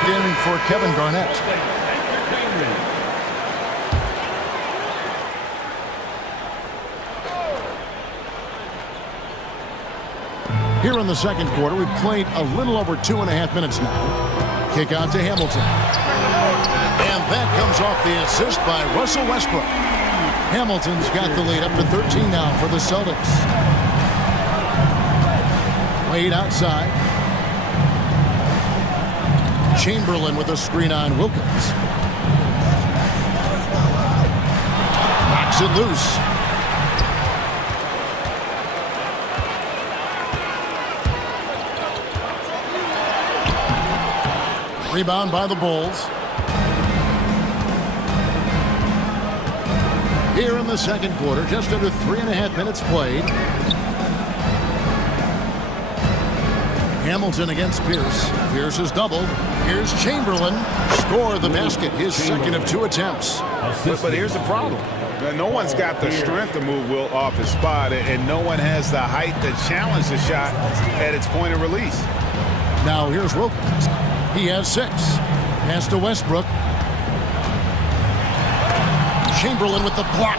checked in for Kevin Garnett. Here in the second quarter, we've played a little over 2.5 minutes now. Kick out to Hamilton. And that comes off the assist by Russell Westbrook. Hamilton's got the lead up to 13 now for the Celtics. Wade outside. Chamberlain with a screen on Wilkins. Knocks it loose. Rebound by the Bulls. Here in the second quarter, just under 3.5 minutes played. Hamilton against Pierce. Pierce is doubled. Here's Chamberlain. Score the basket. His second of 2 attempts. But here's the problem. No one's got the strength to move Wilt off his spot, and no one has the height to challenge the shot at its point of release. Now here's Wilkins. He has 6. Pass to Westbrook. Chamberlain with the block.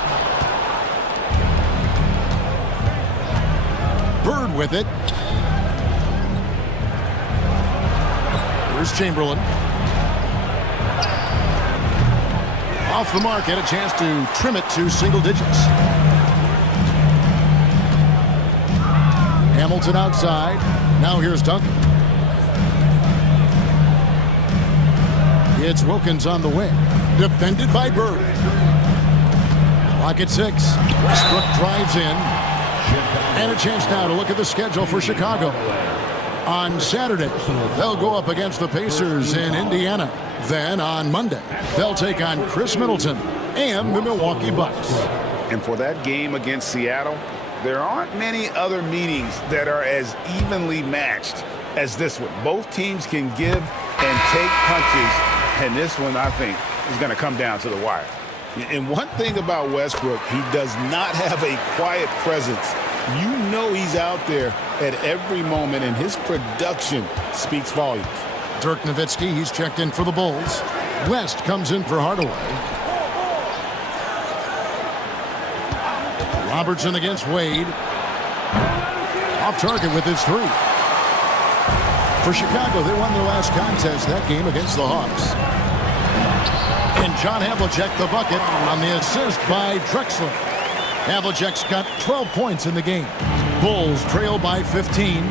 Bird with it. Here's Chamberlain. Off the mark, had a chance to trim it to single digits. Hamilton outside. Now here's Duncan. It's Wilkins on the wing. Defended by Bird. Clock at 6. Westbrook drives in. And a chance now to look at the schedule for Chicago. On Saturday, they'll go up against the Pacers in Indiana. Then on Monday, they'll take on Chris Middleton and the Milwaukee Bucks. And for that game against Seattle, there aren't many other meetings that are as evenly matched as this one. Both teams can give and take punches. And this one, I think, is going to come down to the wire. And one thing about Westbrook, he does not have a quiet presence. You know he's out there at every moment, and his production speaks volumes. Dirk Nowitzki, he's checked in for the Bulls. West comes in for Hardaway. Robertson against Wade. Off target with his 3. For Chicago, they won their last contest, that game against the Hawks. And John Havlicek the bucket on the assist by Drexler. Havlicek's got 12 points in the game. Bulls trail by 15.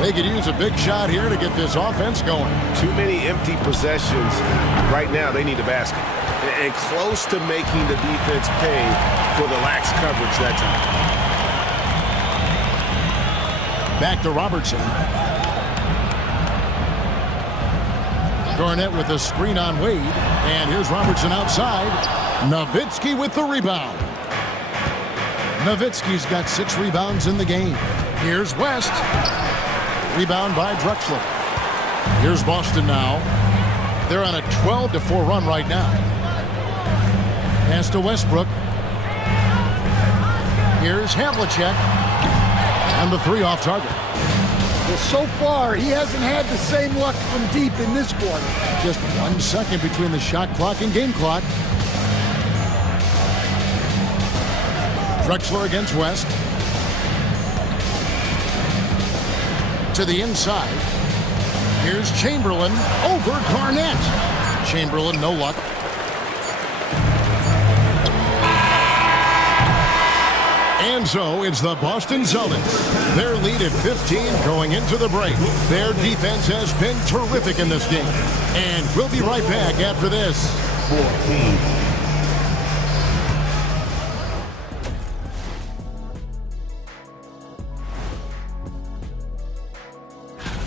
They could use a big shot here to get this offense going. Too many empty possessions. Right now, they need a basket. And close to making the defense pay for the lax coverage that time. Back to Robertson. Garnett with a screen on Wade. And here's Robertson outside. Nowitzki with the rebound. Nowitzki's got 6 rebounds in the game. Here's West. Rebound by Drexler. Here's Boston now. They're on a 12-4 run right now. Pass to Westbrook. Here's Havlicek. And the 3 off target. Well, so far, he hasn't had the same luck from deep in this quarter. Just 1 second between the shot clock and game clock. Drexler against West. To the inside. Here's Chamberlain over Garnett. Chamberlain, no luck. And so it's the Boston Celtics. Their lead at 15 going into the break. Their defense has been terrific in this game. And we'll be right back after this. 14.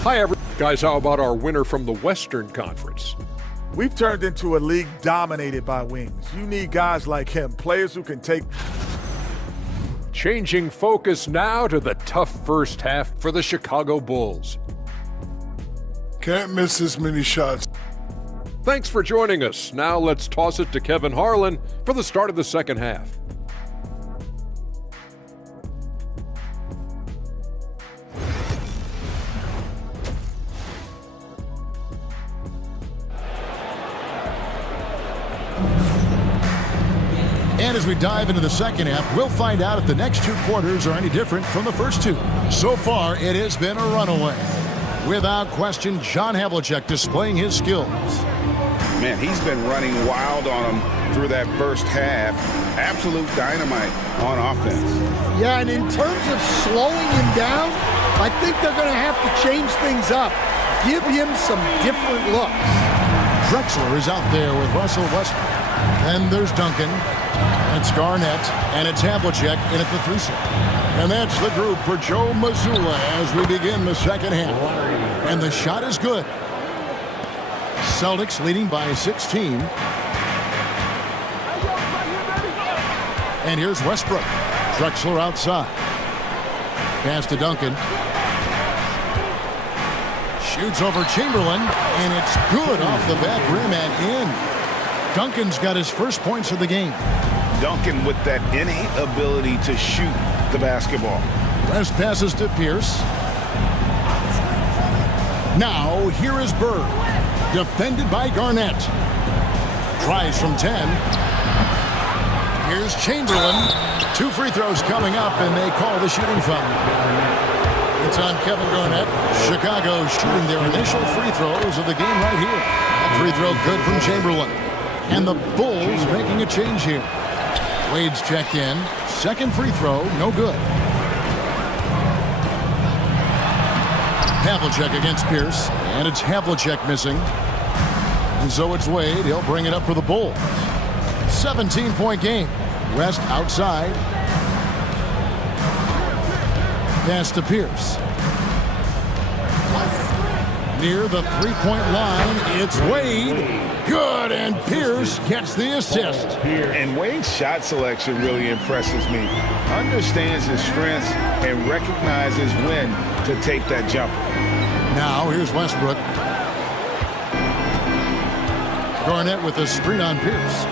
Hi, everyone. Guys, how about our winner from the Western Conference? We've turned into a league dominated by wings. You need guys like him, players who can take. Changing focus now to the tough first half for the Chicago Bulls. Can't miss this many shots. Thanks for joining us. Now let's toss it to Kevin Harlan for the start of the second half. And as we dive into the second half, we'll find out if the next two quarters are any different from the first two. So far, it has been a runaway. Without question, John Havlicek displaying his skills. Man, he's been running wild on him through that first half. Absolute dynamite on offense. Yeah, and in terms of slowing him down, I think they're going to have to change things up. Give him some different looks. Drexler is out there with Russell Westbrook. And there's Duncan. It's Garnett. And it's Havlicek in at the 3 slot. And that's the group for Joe Mazzulla as we begin the second half. And the shot is good. Celtics leading by 16. And here's Westbrook. Drexler outside. Pass to Duncan. Shoots over Chamberlain, and it's good off the back rim and in. Duncan's got his first points of the game. Duncan with that innate ability to shoot the basketball. West passes to Pierce. Now, here is Bird. Defended by Garnett. Tries from 10. Here's Chamberlain. 2 free throws coming up, and they call the shooting foul. It's on Kevin Garnett. Chicago shooting their initial free throws of the game right here. That free throw good from Chamberlain. And the Bulls making a change here. Wade's checked in. Second free throw, no good. Havlicek against Pierce. And it's Havlicek missing. And so it's Wade. He'll bring it up for the Bulls. 17-point game. West outside. Pass to Pierce. Near the three-point line, it's Wade. Good, and Pierce gets the assist. And Wade's shot selection really impresses me. Understands his strengths and recognizes when to take that jumper. Now here's Westbrook. Garnett with a screen on Pierce.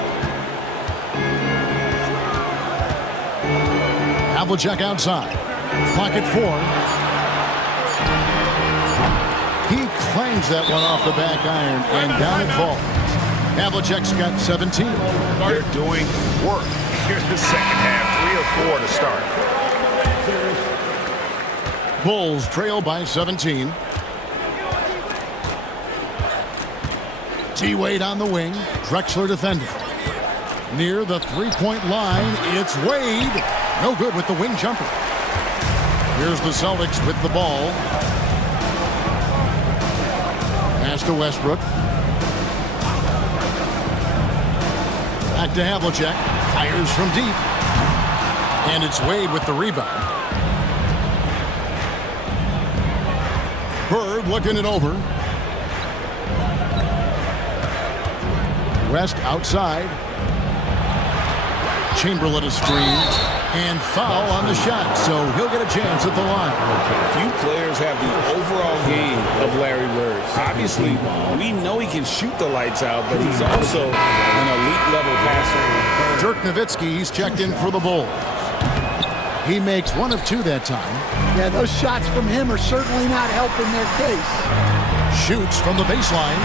Havlicek outside. Pocket 4. He clangs that one off the back iron, and down it falls. Havlicek's got 17. They're doing work here in the second half. 3 or 4 to start. Bulls trail by 17. T-Wade on the wing. Drexler defending. Near the three-point line, it's Wade. No good with the wing jumper. Here's the Celtics with the ball. Pass to Westbrook. Back to Havlicek. Fires from deep. And it's Wade with the rebound. Bird looking it over. West outside. Chamberlain a screen. And foul on the shot, so he'll get a chance at the line. Few players have the overall game of Larry Bird. Obviously, we know he can shoot the lights out, but he's also an elite-level passer. Dirk Nowitzki, he's checked in for the Bulls. He makes 1 of 2 that time. Yeah, those shots from him are certainly not helping their case. Shoots from the baseline.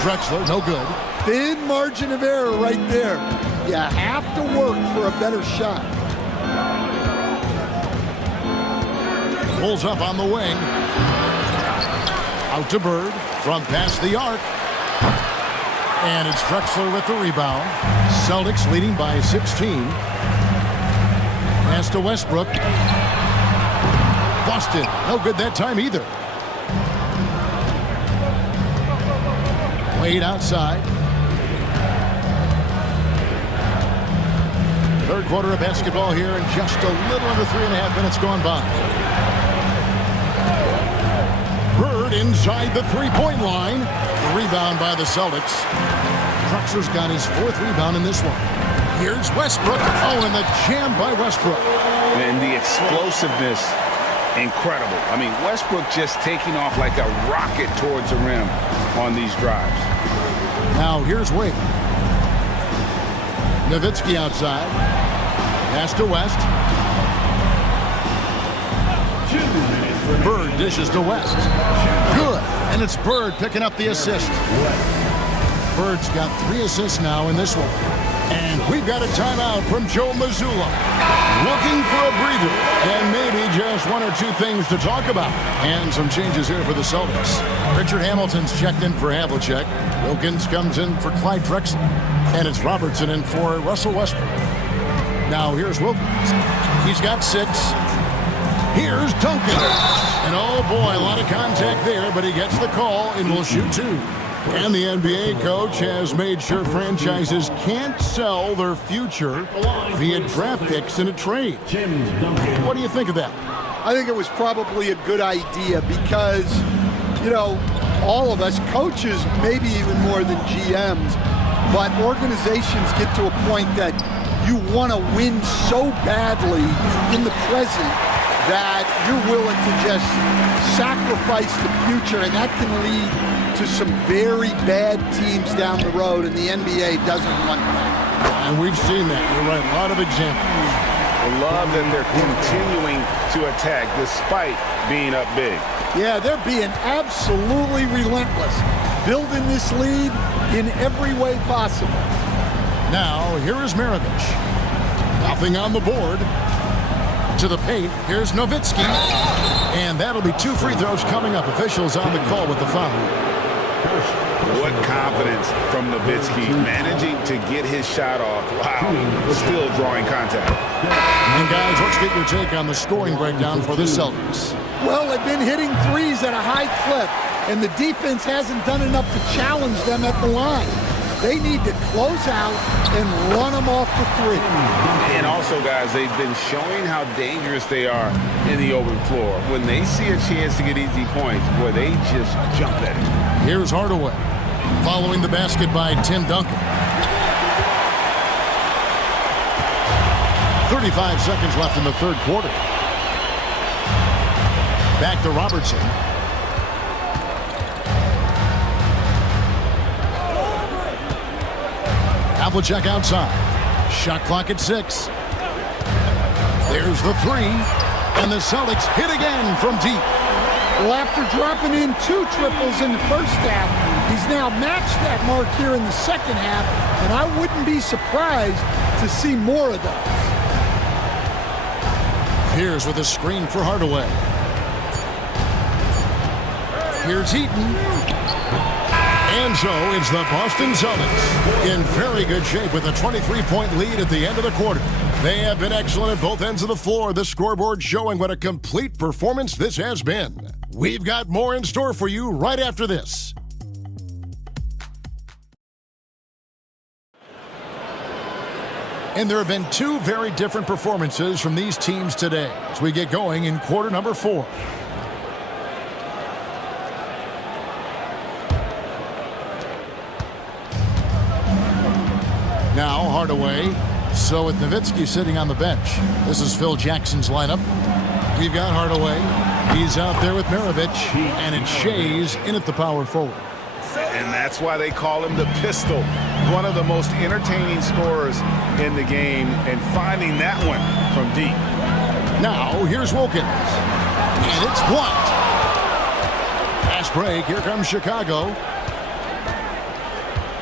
Drexler, no good. Thin margin of error right there. You have to work for a better shot. Pulls up on the wing. Out to Bird from past the arc. And it's Drexler with the rebound. Celtics leading by 16. Pass to Westbrook. Busted. No good that time either. Wade outside. Third quarter of basketball here, and just a little under 3.5 minutes gone by. Bird inside the three-point line. The rebound by the Celtics. Drexler's got his 4th rebound in this one. Here's Westbrook. Oh, and the jam by Westbrook. And the explosiveness, incredible. I mean, Westbrook just taking off like a rocket towards the rim on these drives. Now here's Wade. Nowitzki outside. Pass to West. Bird dishes to West. Good. And it's Bird picking up the assist. Bird's got 3 assists now in this one. And we've got a timeout from Joe Mazzulla. Looking for a breather and maybe just 1 or 2 things to talk about. And some changes here for the Celtics. Richard Hamilton's checked in for Havlicek. Wilkins comes in for Clyde Drexler. And it's Robertson in for Russell Westbrook. Now here's Wilkins. He's got 6. Here's Duncan. And oh boy, a lot of contact there, but he gets the call and will shoot 2. And the NBA coach has made sure franchises can't sell their future via draft picks in a trade. What do you think of that? I think it was probably a good idea because, you know, all of us, coaches, maybe even more than GMs, but organizations get to a point that you want to win so badly in the present that you're willing to just sacrifice the future, and that can lead to some very bad teams down the road, and the NBA doesn't want that. And we've seen that. You're right. A lot of examples. I love that they're continuing to attack despite being up big. Yeah, they're being absolutely relentless, building this lead in every way possible. Now, here is Maravich. Nothing on the board. To the paint. Here's Nowitzki. And that'll be 2 free throws coming up. Officials on the call with the foul. What confidence from Nowitzki, managing to get his shot off. Wow, still drawing contact. And guys, let's get your take on the scoring breakdown for the Celtics. Well, they've been hitting threes at a high clip, and the defense hasn't done enough to challenge them at the line. They need to close out and run them off the 3. And also, guys, they've been showing how dangerous they are in the open floor. When they see a chance to get easy points, boy, they just jump at it. Here's Hardaway, following the basket by Tim Duncan. 35 seconds left in the third quarter. Back to Robertson. Havlicek outside. Shot clock at 6. There's the 3. And the Celtics hit again from deep. Well, after dropping in 2 triples in the first half, he's now matched that mark here in the second half, and I wouldn't be surprised to see more of those. Here's with a screen for Hardaway. Here's Heaton. And so it's the Boston Celtics in very good shape with a 23-point lead at the end of the quarter. They have been excellent at both ends of the floor. The scoreboard showing what a complete performance this has been. We've got more in store for you right after this. And there have been 2 very different performances from these teams today as we get going in quarter number 4. Now Hardaway. So with Nowitzki sitting on the bench, this is Phil Jackson's lineup. We've got Hardaway. He's out there with Maravich, and it's Shays in at the power forward. And that's why they call him the Pistol. One of the most entertaining scorers in the game, and finding that one from deep. Now here's Wilkins, and it's blocked. Pass break. Here comes Chicago.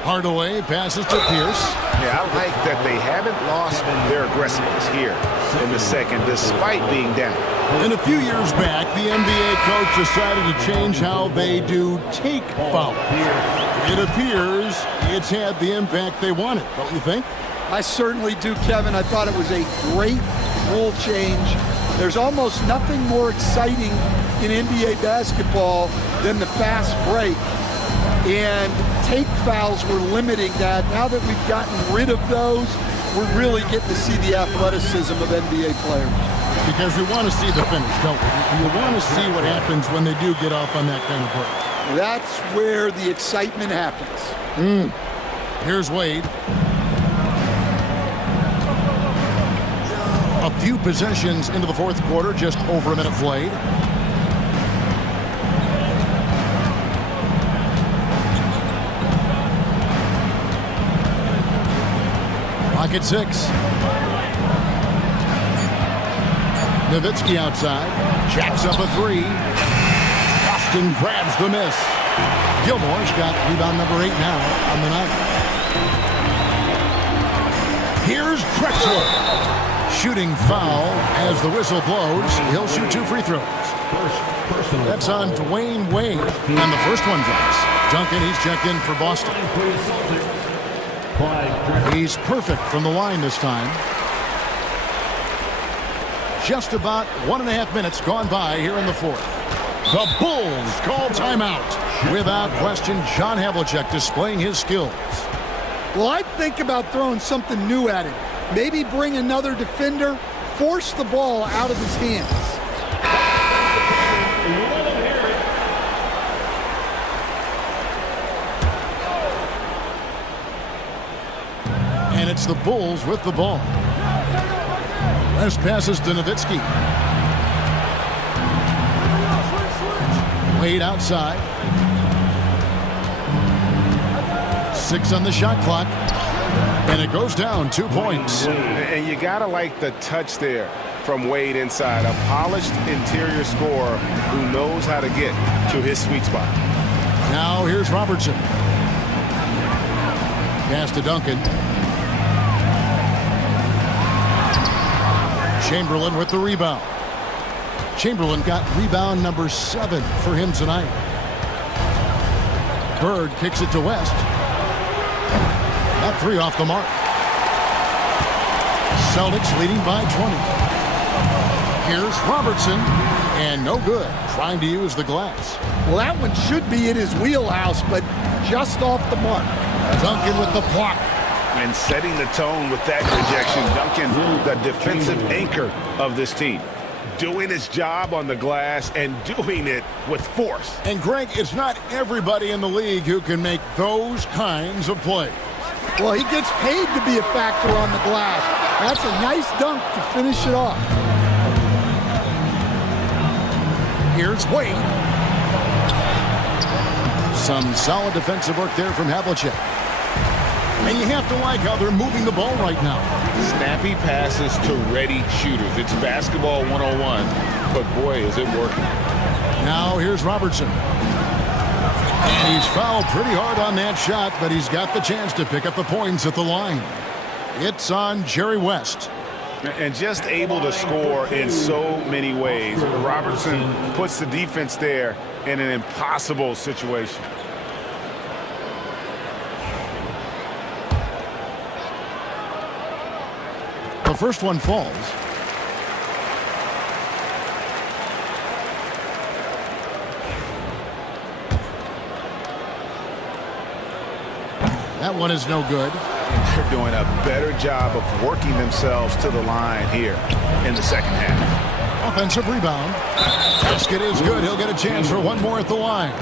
Hardaway passes to Pierce. Yeah, I like that they haven't lost their aggressiveness here in the second, despite being down. And a few years back, the NBA coach decided to change how they do take fouls. It appears it's had the impact they wanted, don't you think? I certainly do, Kevin. I thought it was a great rule change. There's almost nothing more exciting in NBA basketball than the fast break. And take fouls were limiting that. Now that we've gotten rid of those, we're really getting to see the athleticism of NBA players. Because we want to see the finish, don't we? We want to see what happens when they do get off on that kind of break. That's where the excitement happens. Here's Wade. A few possessions into the fourth quarter, just over a minute played. Clock at 6. Nowitzki outside. Jacks up a 3. Boston grabs the miss. Gilmore's got rebound number 8 now on the night. Here's Drexler. Shooting foul as the whistle blows. He'll shoot 2 free throws. That's on Dwayne Wade. And the first one drops. Duncan, he's checked in for Boston. He's perfect from the line this time. Just about 1.5 minutes gone by here in the fourth. The Bulls call timeout. Without question, John Havlicek displaying his skills. Well, I'd think about throwing something new at him. Maybe bring another defender, force the ball out of his hands. And it's the Bulls with the ball. Last passes to Nowitzki. Wade outside. 6 on the shot clock. And it goes down 2 points. And you got to like the touch there from Wade inside. A polished interior scorer who knows how to get to his sweet spot. Now here's Robertson. Pass to Duncan. Chamberlain with the rebound. Chamberlain got rebound number 7 for him tonight. Bird kicks it to West. That 3 off the mark. Celtics leading by 20. Here's Robertson, and no good. Trying to use the glass. Well, that one should be in his wheelhouse, but just off the mark. Duncan with the block. And setting the tone with that rejection. Duncan, the defensive anchor of this team. Doing his job on the glass and doing it with force. And Greg, it's not everybody in the league who can make those kinds of plays. Well, he gets paid to be a factor on the glass. That's a nice dunk to finish it off. Here's Wade. Some solid defensive work there from Havlicek. And you have to like how they're moving the ball right now. Snappy passes to ready shooters. It's basketball 101, but boy, is it working. Now here's Robertson. And he's fouled pretty hard on that shot, but he's got the chance to pick up the points at the line. It's on Jerry West. And just able to score in so many ways. Robertson puts the defense there in an impossible situation. The first one falls. That one is no good. They're doing a better job of working themselves to the line here in the second half. Offensive rebound. Basket is good. He'll get a chance for one more at the line.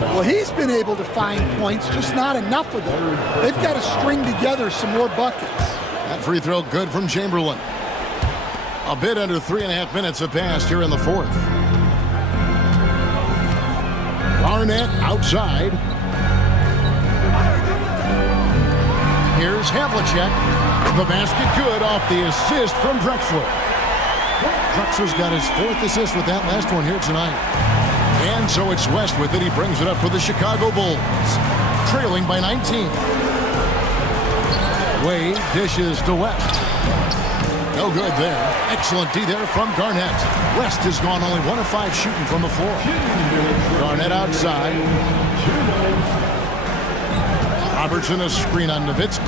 Well, he's been able to find points, just not enough of them. They've got to string together some more buckets. That free throw good from Chamberlain. A bit under 3.5 minutes have passed here in the fourth. Garnett outside. Here's Havlicek. The basket good off the assist from Drexler. Drexler's got his 4th assist with that last one here tonight. And so it's West with it. He brings it up for the Chicago Bulls. Trailing by 19. Wade dishes to West. No good there. Excellent D there from Garnett. West has gone only 1 of 5 shooting from the floor. Garnett outside. Robertson a screen on Nowitzki.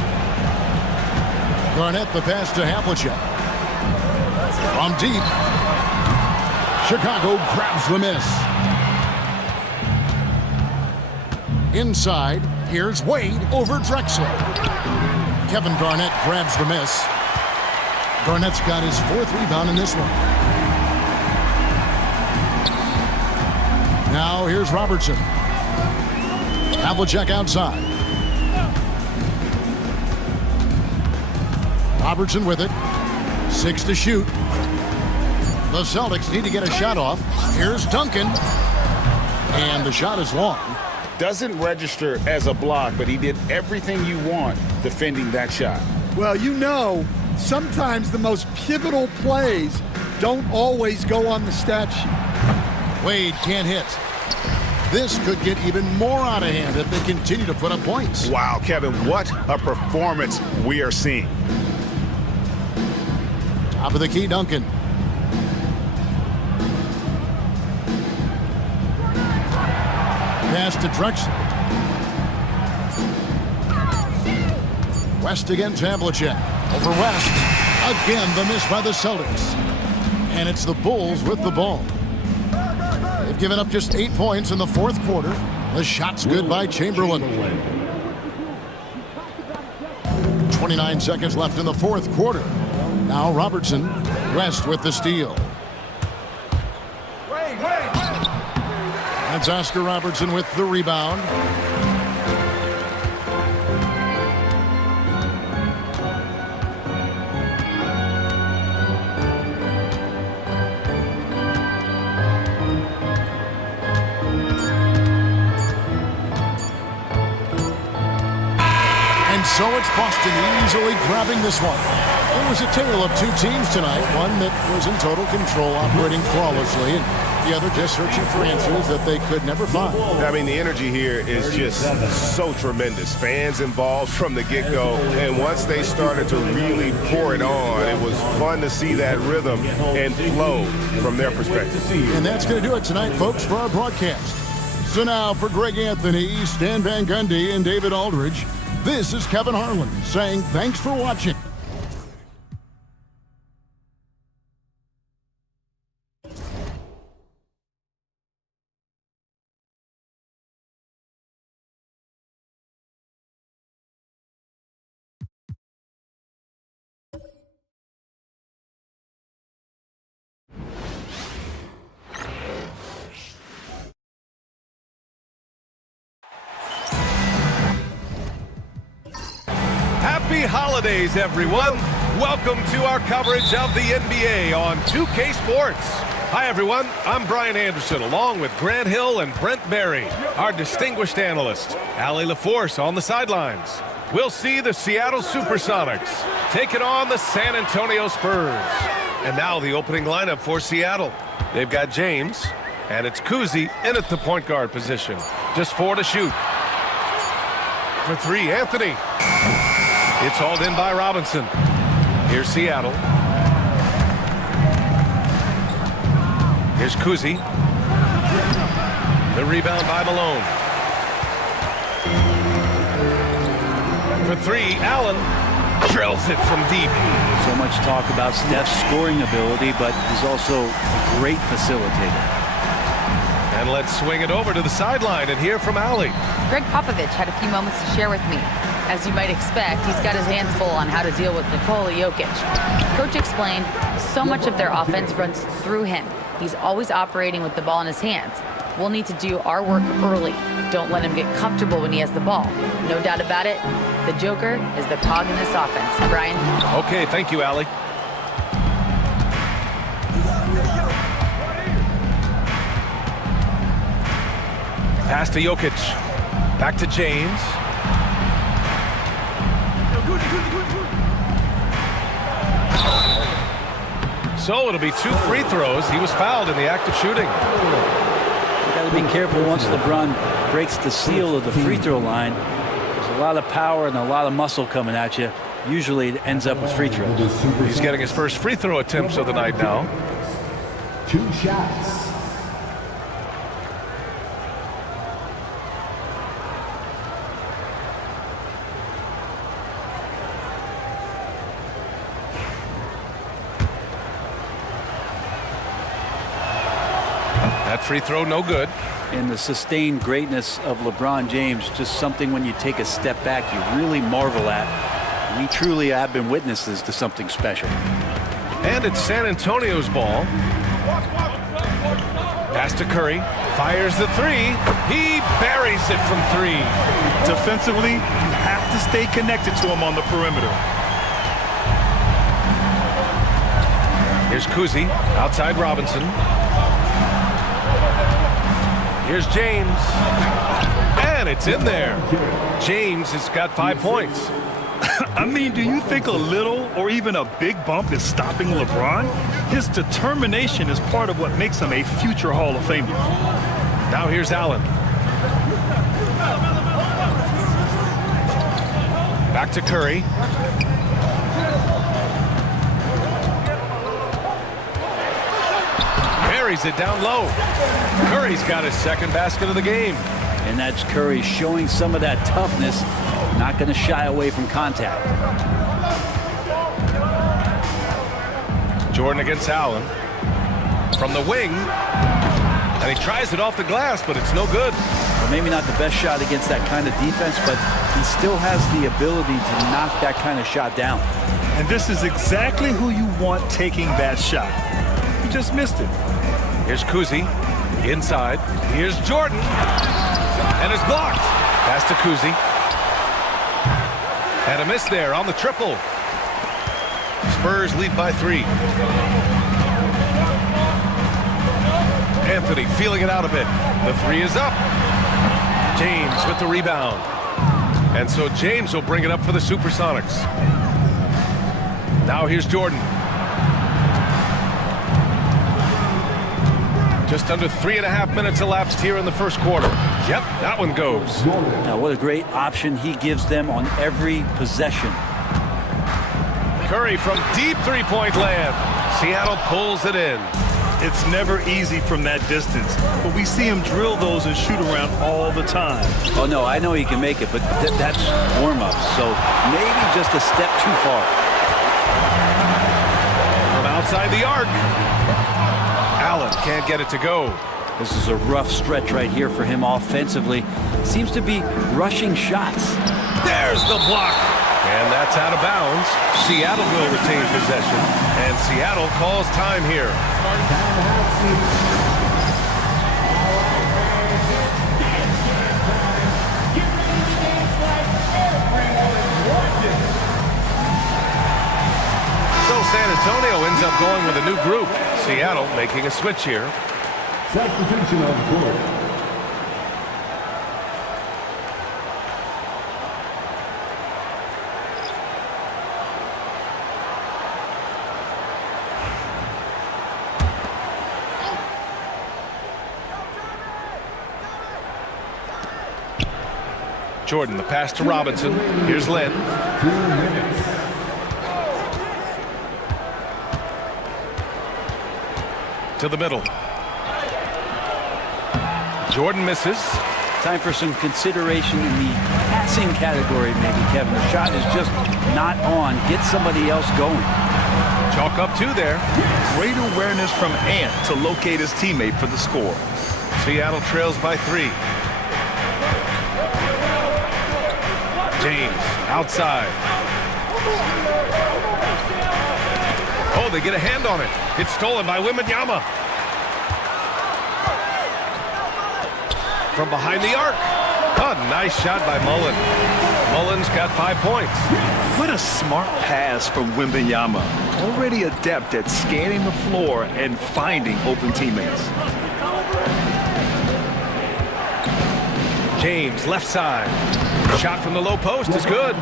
Garnett the pass to Havlicek. From deep. Chicago grabs the miss. Inside, here's Wade over Drexler. Kevin Garnett grabs the miss. Garnett's got his 4th rebound in this one. Now here's Robertson. Havlicek outside. Robertson with it. 6 to shoot. The Celtics need to get a shot off. Here's Duncan. And the shot is long. Doesn't register as a block, but he did everything you want defending that shot. Well, you know, sometimes the most pivotal plays don't always go on the stat sheet. Wade can't hit. This could get even more out of hand if they continue to put up points. Wow, Kevin, what a performance we are seeing. Top of the key, Duncan. Pass to Drexler. West against Havlicek. Over West. Again, the miss by the Celtics. And it's the Bulls with the ball. They've given up just 8 points in the fourth quarter. The shot's good by Chamberlain. 29 seconds left in the fourth quarter. Now Robertson. West with the steal. That's Oscar Robertson with the rebound. And so it's Boston easily grabbing this one. It was a tale of two teams tonight, one that was in total control, operating flawlessly, and the other just searching for answers that they could never find. I mean, the energy here is just so tremendous. Fans involved from the get-go, and once they started to really pour it on, it was fun to see that rhythm and flow from their perspective. And that's going to do it tonight, folks, for our broadcast. So now for Greg Anthony, Stan Van Gundy, and David Aldridge, this is Kevin Harlan saying thanks for watching. Happy holidays, everyone. Welcome to our coverage of the NBA on 2K Sports. Hi, everyone. I'm Brian Anderson, along with Grant Hill and Brent Berry, our distinguished analysts. Allie LaForce on the sidelines. We'll see the Seattle Supersonics taking on the San Antonio Spurs. And now the opening lineup for Seattle. They've got James, and it's Kuzi in at the point guard position. Just 4 to shoot. For 3, Anthony. It's hauled in by Robinson. Here's Seattle. Here's Kuzi. The rebound by Malone. For 3, Allen drills it from deep. So much talk about Steph's scoring ability, but he's also a great facilitator. And let's swing it over to the sideline and hear from Allie. Greg Popovich had a few moments to share with me. As you might expect, he's got his hands full on how to deal with Nikola Jokic. Coach explained so much of their offense runs through him. He's always operating with the ball in his hands. We'll need to do our work early. Don't let him get comfortable when he has the ball. No doubt about it, the Joker is the cog in this offense. Brian? Okay, thank you, Allie. Pass to Jokic. Back to James. So it'll be 2 free throws. He was fouled in the act of shooting. You got to be careful once LeBron breaks the seal of the free throw line. There's a lot of power and a lot of muscle coming at you. Usually it ends up with free throws. He's getting his first free throw attempts of the night now. 2 shots. That free throw, no good. And the sustained greatness of LeBron James, just something when you take a step back, you really marvel at. We truly have been witnesses to something special. And it's San Antonio's ball. Pass to Curry. Fires the 3. He buries it from 3. Defensively, you have to stay connected to him on the perimeter. Here's Kuzi. Outside Robinson. Here's James. And it's in there. James has got 5 points. I mean, do you think a little or even a big bump is stopping LeBron? His determination is part of what makes him a future Hall of Famer. Now here's Allen. Back to Curry. Buries it down low. Curry's got his second basket of the game. And that's Curry showing some of that toughness, not going to shy away from contact. Jordan against Allen. From the wing. And he tries it off the glass, but it's no good. Well, maybe not the best shot against that kind of defense, but he still has the ability to knock that kind of shot down. And this is exactly who you want taking that shot. He just missed it. Here's Kuzi. Inside. Here's Jordan. And it's blocked. Pass to Kuzi. And a miss there on the triple. Spurs lead by 3. Anthony feeling it out a bit. The 3 is up. James with the rebound. And so James will bring it up for the Supersonics. Now here's Jordan. Just under 3.5 minutes elapsed here in the first quarter. Yep, that one goes. Now, what a great option he gives them on every possession. Curry from deep three-point land. Seattle pulls it in. It's never easy from that distance, but we see him drill those and shoot around all the time. Oh, no, I know he can make it, but that's warm-up, so maybe just a step too far. From outside the arc. Allen can't get it to go. This is a rough stretch right here for him offensively. Seems to be rushing shots. There's the block. And that's out of bounds. Seattle will retain possession. And Seattle calls time here. So San Antonio ends up going with a new group. Seattle making a switch here. Substitution on the court. Jordan, the pass to Robinson. Here's Len. To the middle. Jordan misses. Time for some consideration in the passing category, maybe, Kevin. The shot is just not on. Get somebody else going. Chalk up 2 there. Great awareness from Ant to locate his teammate for the score. Seattle trails by 3. James outside. Oh, they get a hand on it. It's stolen by Wembanyama. From behind the arc. A nice shot by Mullen. Mullen's got 5 points. What a smart pass from Wembanyama. Already adept at scanning the floor and finding open teammates. James left side. Shot from the low post is good.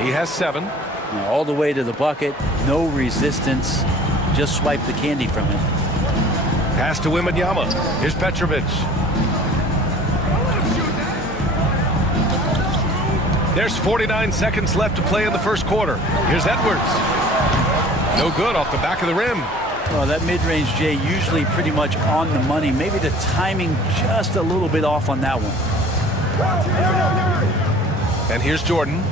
He has 7. Now, all the way to the bucket. No resistance. Just swipe the candy from him. Pass to Wembanyama. Here's Petrovic. There's 49 seconds left to play in the first quarter. Here's Edwards. No good off the back of the rim. Well, that mid-range, Jay, usually pretty much on the money. Maybe the timing just a little bit off on that one. And here's Jordan.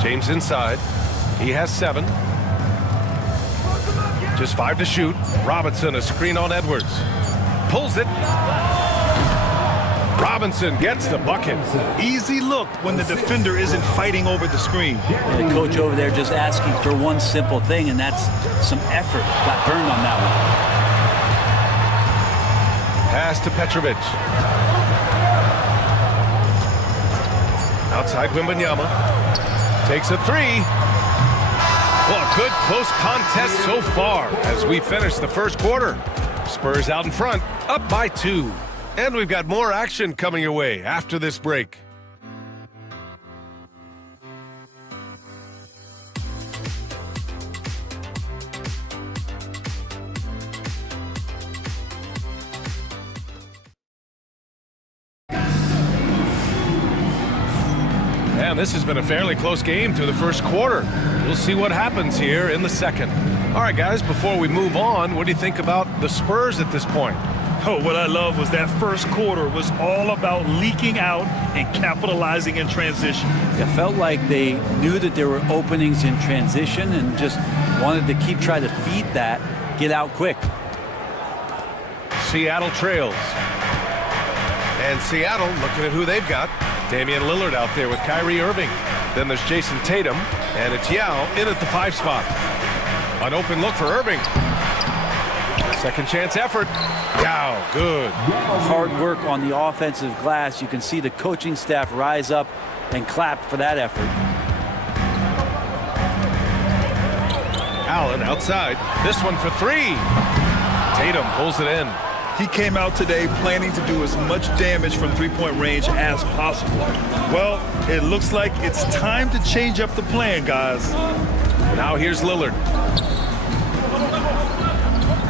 James inside. He has 7. Just 5 to shoot. Robinson, a screen on Edwards. Pulls it. Robinson gets the bucket. Easy look when the defender isn't fighting over the screen. And the coach over there just asking for one simple thing, and that's some effort. Got burned on that one. Pass to Petrovic. Outside Wembanyama. Takes a 3. Well, a good close contest so far as we finish the first quarter. Spurs out in front, up by 2. And we've got more action coming your way after this break. And this has been a fairly close game through the first quarter. We'll see what happens here in the second. All right, guys, before we move on, what do you think about the Spurs at this point? Oh, what I love was that first quarter was all about leaking out and capitalizing in transition. It felt like they knew that there were openings in transition and just wanted to keep trying to feed that, get out quick. Seattle trails. And Seattle looking at who they've got. Damian Lillard out there with Kyrie Irving. Then there's Jason Tatum, and it's Yao in at the 5 spot. An open look for Irving. Second chance effort. Yao, good. Hard work on the offensive glass. You can see the coaching staff rise up and clap for that effort. Allen outside. This one for 3. Tatum pulls it in. He came out today planning to do as much damage from three-point range as possible. Well, it looks like it's time to change up the plan, guys. Now here's Lillard.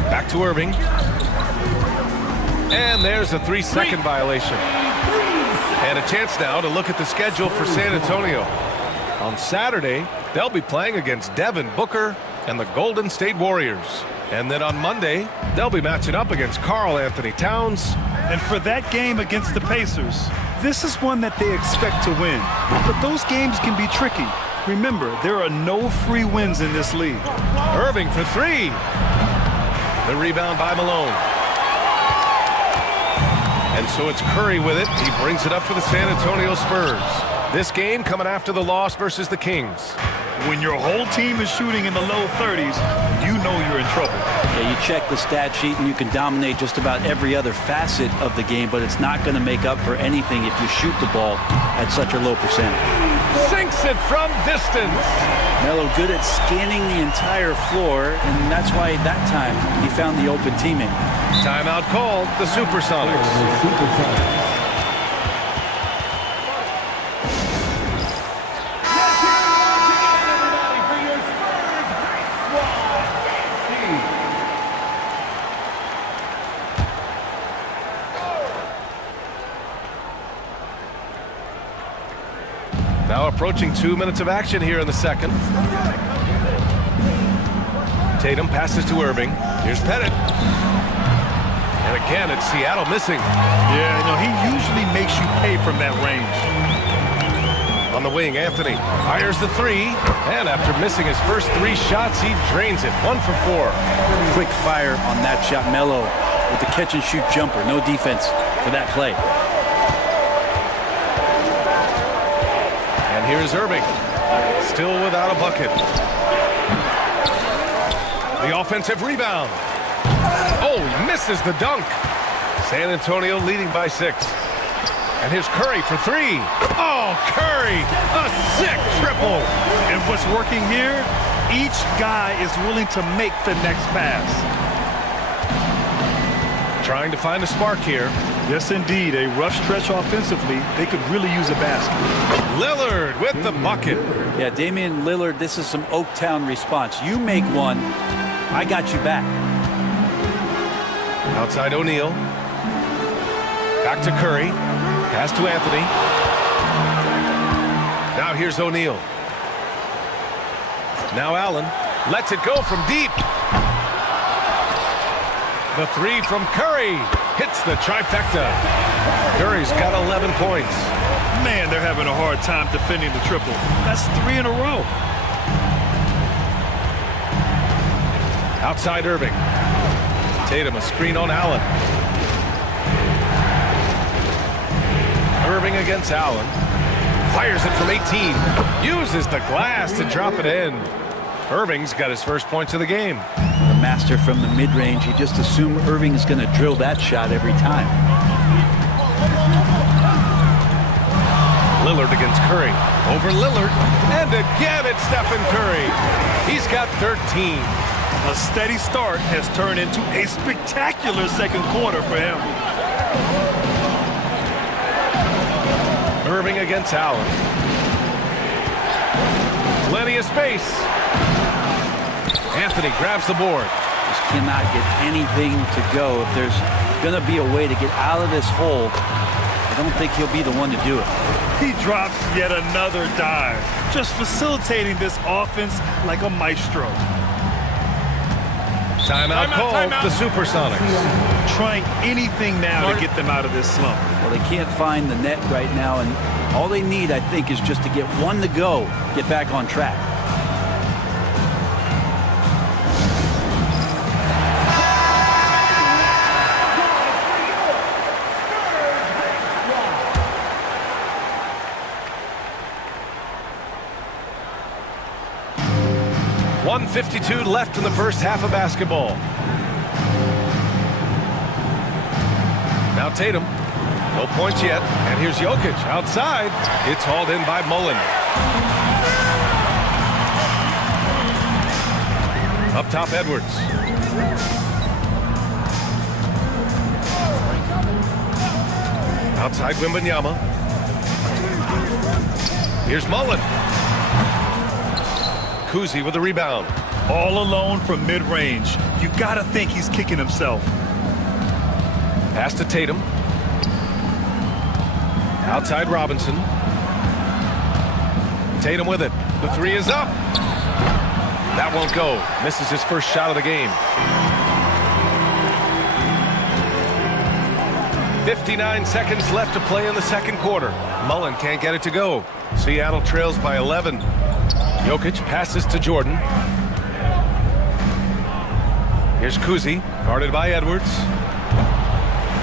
Back to Irving. And there's a 3-second violation. And a chance now to look at the schedule for San Antonio. On Saturday, they'll be playing against Devin Booker and the Golden State Warriors. And then on Monday, they'll be matching up against Karl Anthony Towns. And for that game against the Pacers, this is one that they expect to win. But those games can be tricky. Remember, there are no free wins in this league. Irving for 3. The rebound by Malone. And so it's Curry with it. He brings it up for the San Antonio Spurs. This game coming after the loss versus the Kings. When your whole team is shooting in the low 30s, you know you're in trouble. Yeah, you check the stat sheet and you can dominate just about every other facet of the game, but it's not going to make up for anything if you shoot the ball at such a low percentage. Sinks it from distance. Melo good at scanning the entire floor, and that's why that time he found the open teammate. Timeout called, the Supersonics. Now approaching 2 minutes of action here in the second. Tatum passes to Irving. Here's Pettit. And again, it's Seattle missing. Yeah, no, he usually makes you pay from that range. On the wing, Anthony fires the 3. And after missing his first 3 shots, he drains it. 1 for 4. Quick fire on that shot. Melo with the catch-and-shoot jumper. No defense for that play. And here's Irving, still without a bucket. The offensive rebound. Oh, he misses the dunk. San Antonio leading by 6. And here's Curry for 3. Oh, Curry, a sick triple. And what's working here, each guy is willing to make the next pass. Trying to find a spark here. Yes, indeed. A rough stretch offensively. They could really use a basket. Lillard with the bucket. Yeah, Damian Lillard, this is some Oaktown response. You make one, I got you back. Outside O'Neal. Back to Curry. Pass to Anthony. Now here's O'Neal. Now Allen lets it go from deep. The 3 from Curry hits the trifecta. Curry's got 11 points. Man, they're having a hard time defending the triple. That's 3 in a row. Outside Irving. Tatum a screen on Allen. Irving against Allen. Fires it from 18. Uses the glass to drop it in. Irving's got his first points of the game. The master from the mid-range. You just assume Irving is going to drill that shot every time. Lillard against Curry. Over Lillard. And again it's Stephen Curry. He's got 13. A steady start has turned into a spectacular second quarter for him. Irving against Allen. Plenty of space. Anthony grabs the board. Just cannot get anything to go. If there's going to be a way to get out of this hole, I don't think he'll be the one to do it. He drops yet another dive, just facilitating this offense like a maestro. Timeout called. Timeout. The Supersonics Trying anything now to get them out of this slump. Well, they can't find the net right now, and all they need, I think, is just to get one to go, get back on track. .152 left in the first half of basketball. Now Tatum. No points yet. And here's Jokic outside. It's hauled in by Mullen. Up top, Edwards. Outside, Wembanyama. Here's Mullen. Kuzi with the rebound. All alone from mid-range. You gotta think he's kicking himself. Pass to Tatum. Outside Robinson. Tatum with it. The three is up. That won't go. Misses his first shot of the game. 59 seconds left to play in the second quarter. Mullen can't get it to go. Seattle trails by 11. Jokic passes to Jordan. Here's Kuzi, guarded by Edwards.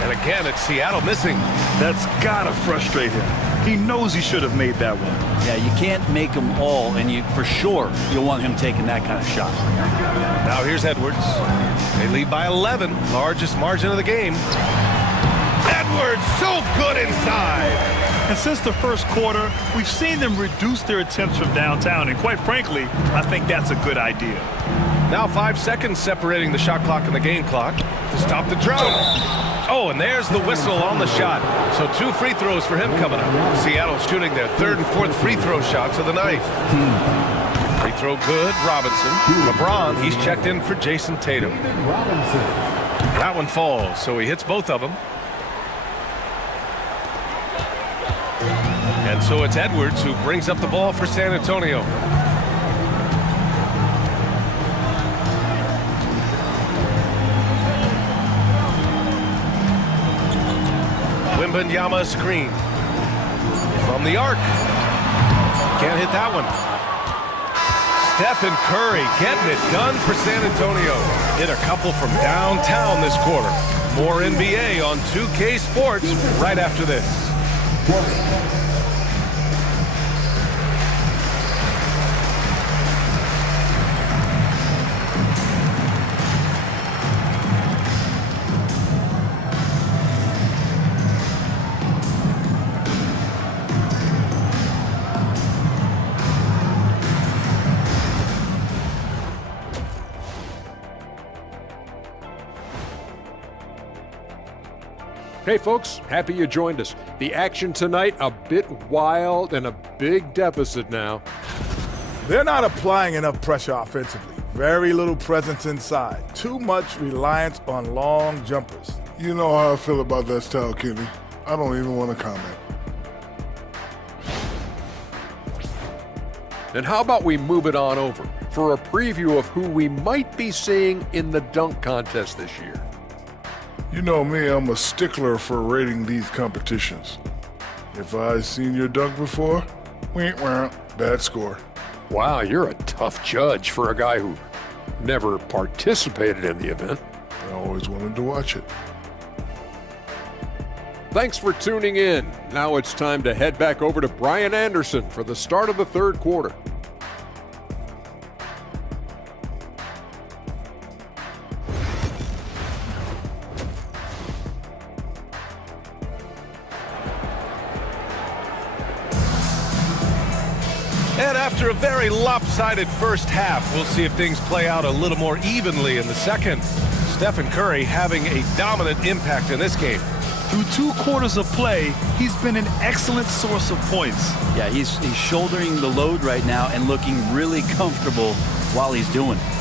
And again, it's Seattle missing. That's gotta frustrate him. He knows he should have made that one. Yeah, you can't make them all, and for sure you'll want him taking that kind of shot. Now here's Edwards. They lead by 11, largest margin of the game. Edwards, so good inside. And since the first quarter, we've seen them reduce their attempts from downtown, and quite frankly, I think that's a good idea. Now 5 seconds separating the shot clock and the game clock to stop the drought. Oh, and there's the whistle on the shot. So 2 free throws for him coming up. Seattle shooting their 3rd and 4th free throw shots of the night. Free throw good, Robinson. LeBron, he's checked in for Jason Tatum. That one falls, so he hits both of them. And so it's Edwards who brings up the ball for San Antonio. Wembanyama screen. From the arc. Can't hit that one. Stephen Curry getting it done for San Antonio. Hit a couple from downtown this quarter. More NBA on 2K Sports right after this. Hey folks, happy you joined us. The action tonight, a bit wild and a big deficit now. They're not applying enough pressure offensively. Very little presence inside. Too much reliance on long jumpers. You know how I feel about that style, Kenny. I don't even want to comment. And how about we move it on over for a preview of who we might be seeing in the dunk contest this year. You know me, I'm a stickler for rating these competitions. If I've seen your dunk before, bad score. Wow, you're a tough judge for a guy who never participated in the event. I always wanted to watch it. Thanks for tuning in. Now it's time to head back over to Brian Anderson for the start of the third quarter. And after a very lopsided first half, we'll see if things play out a little more evenly in the second. Stephen Curry having a dominant impact in this game. Through 2 quarters of play, he's been an excellent source of points. Yeah, he's shouldering the load right now and looking really comfortable while he's doing it.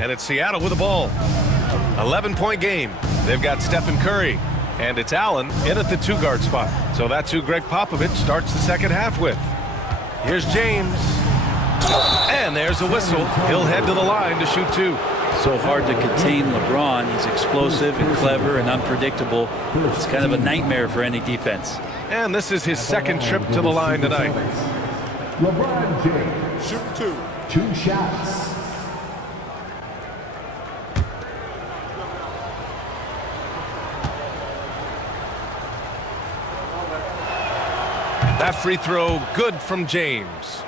and it's Seattle with the ball. 11-point game. They've got Stephen Curry, and it's Allen in at the 2-guard spot. So that's who Greg Popovich starts the second half with. Here's James, and there's a whistle. He'll head to the line to shoot 2. So hard to contain LeBron. He's explosive and clever and unpredictable. It's kind of a nightmare for any defense. And this is his second trip to the line tonight. LeBron James. Shoot 2. 2 shots. That free throw good from James.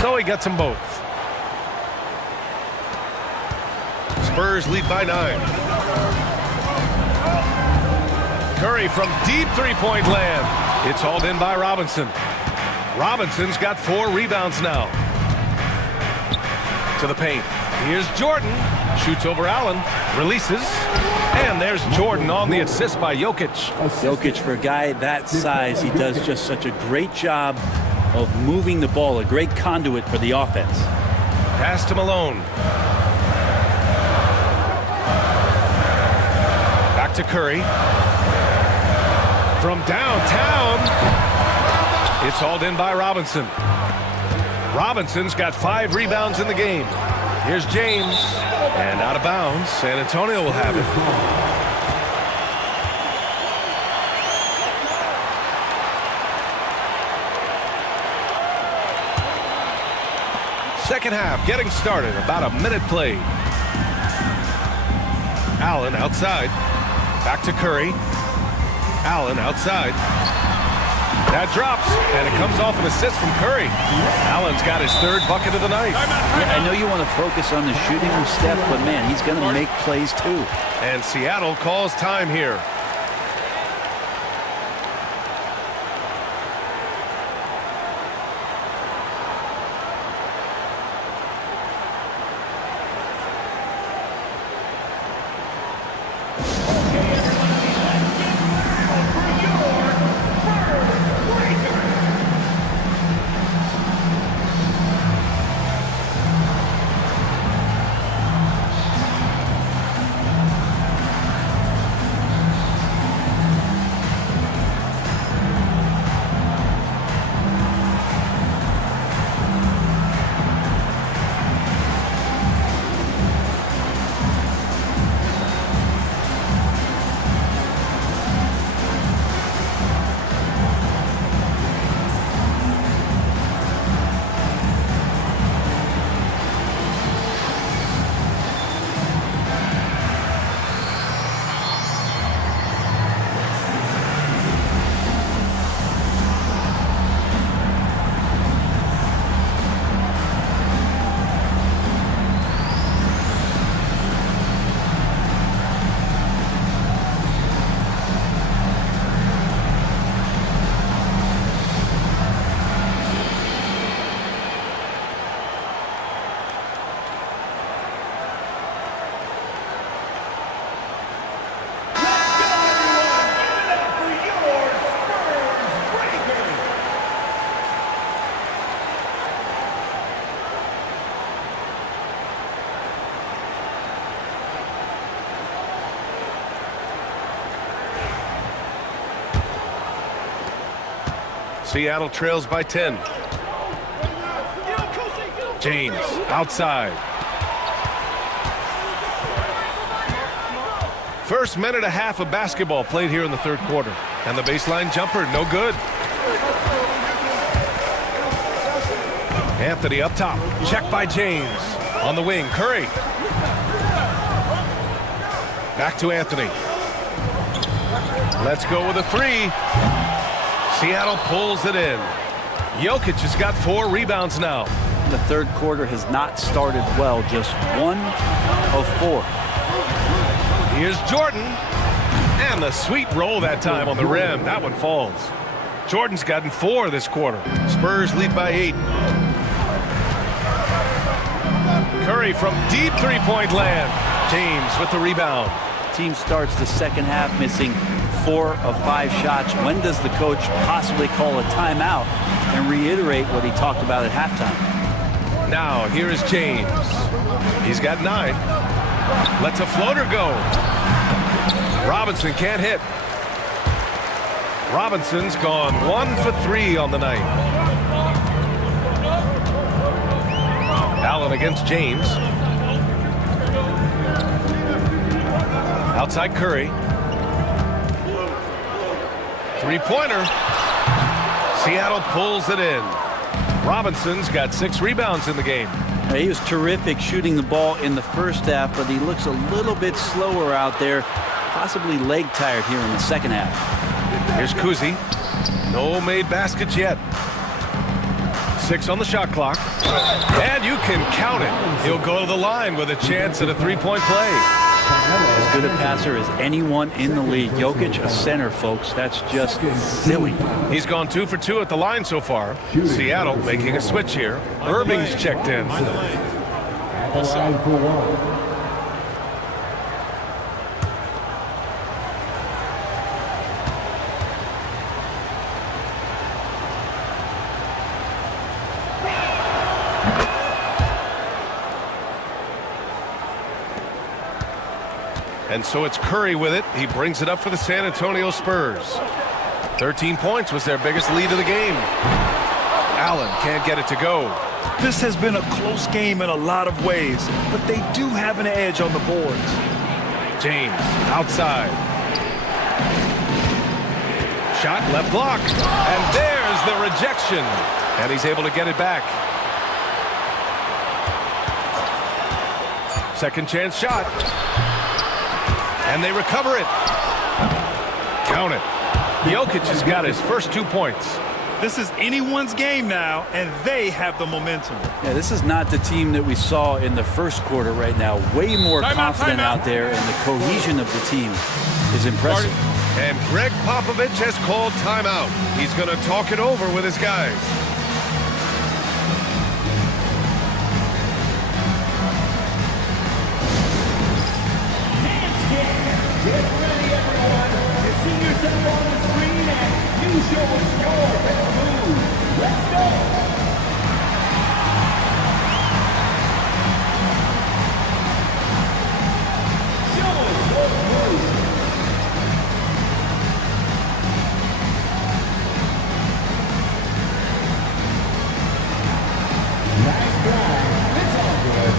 So he gets them both. Spurs lead by 9. Curry from deep three-point land. It's hauled in by Robinson. Robinson's got 4 rebounds now. To the paint. Here's Jordan. Shoots over Allen. Releases. And there's Jordan on the assist by Jokic. Jokic, for a guy that size, he does just such a great job of moving the ball. A great conduit for the offense. Pass to Malone. Back to Curry. From downtown, it's hauled in by Robinson. Robinson's got 5 rebounds in the game. Here's James, and out of bounds. San Antonio will have it. Second half getting started, about a minute played. Allen outside, back to Curry. Allen outside. That drops, and it comes off an assist from Curry. Allen's got his 3rd bucket of the night. Yeah, I know you want to focus on the shooting with Steph, but man, he's going to make plays too. And Seattle calls time here. Seattle trails by 10. James outside. First minute and a half of basketball played here in the 3rd quarter. And the baseline jumper, no good. Anthony up top. Check by James. On the wing, Curry. Back to Anthony. Let's go with a 3. Seattle pulls it in. Jokic has got 4 rebounds now. The 3rd quarter has not started well. Just 1 of 4. Here's Jordan. And the sweet roll that time on the rim. That one falls. Jordan's gotten 4 this quarter. Spurs lead by 8. Curry from deep three-point land. James with the rebound. Team starts the second half missing 4 of 5 shots. When does the coach possibly call a timeout and reiterate what he talked about at halftime? Now, here is James. He's got 9. Lets a floater go. Robinson can't hit. Robinson's gone 1 for 3 on the night. Allen against James. Outside Curry. Three-pointer. Seattle pulls it in. Robinson's got 6 rebounds in the game. He was terrific shooting the ball in the first half, but he looks a little bit slower out there, possibly leg tired here in the second half. Here's Kuzi. No made baskets yet. 6 on the shot clock. And you can count it. He'll go to the line with a chance at a three-point play. As good a passer as anyone in the league. Jokic, a center, folks. That's just silly. He's gone 2 for 2 at the line so far. Seattle making a switch here. Irving's checked in. And so it's Curry with it. He brings it up for the San Antonio Spurs. 13 points was their biggest lead of the game. Allen can't get it to go. This has been a close game in a lot of ways, but they do have an edge on the boards. James outside. Shot left block. And there's the rejection. And he's able to get it back. Second chance shot. And they recover it. Count it. Jokic has got his first 2 points. This is anyone's game now, and they have the momentum. Yeah, this is not the team that we saw in the first quarter right now. Way more confident out there, and the cohesion of the team is impressive. And Greg Popovich has called timeout. He's going to talk it over with his guys. Get ready, everyone. You see yourself on the screen and you show us your best move. Let's go. Show us those moves. Nice drive. It's all good.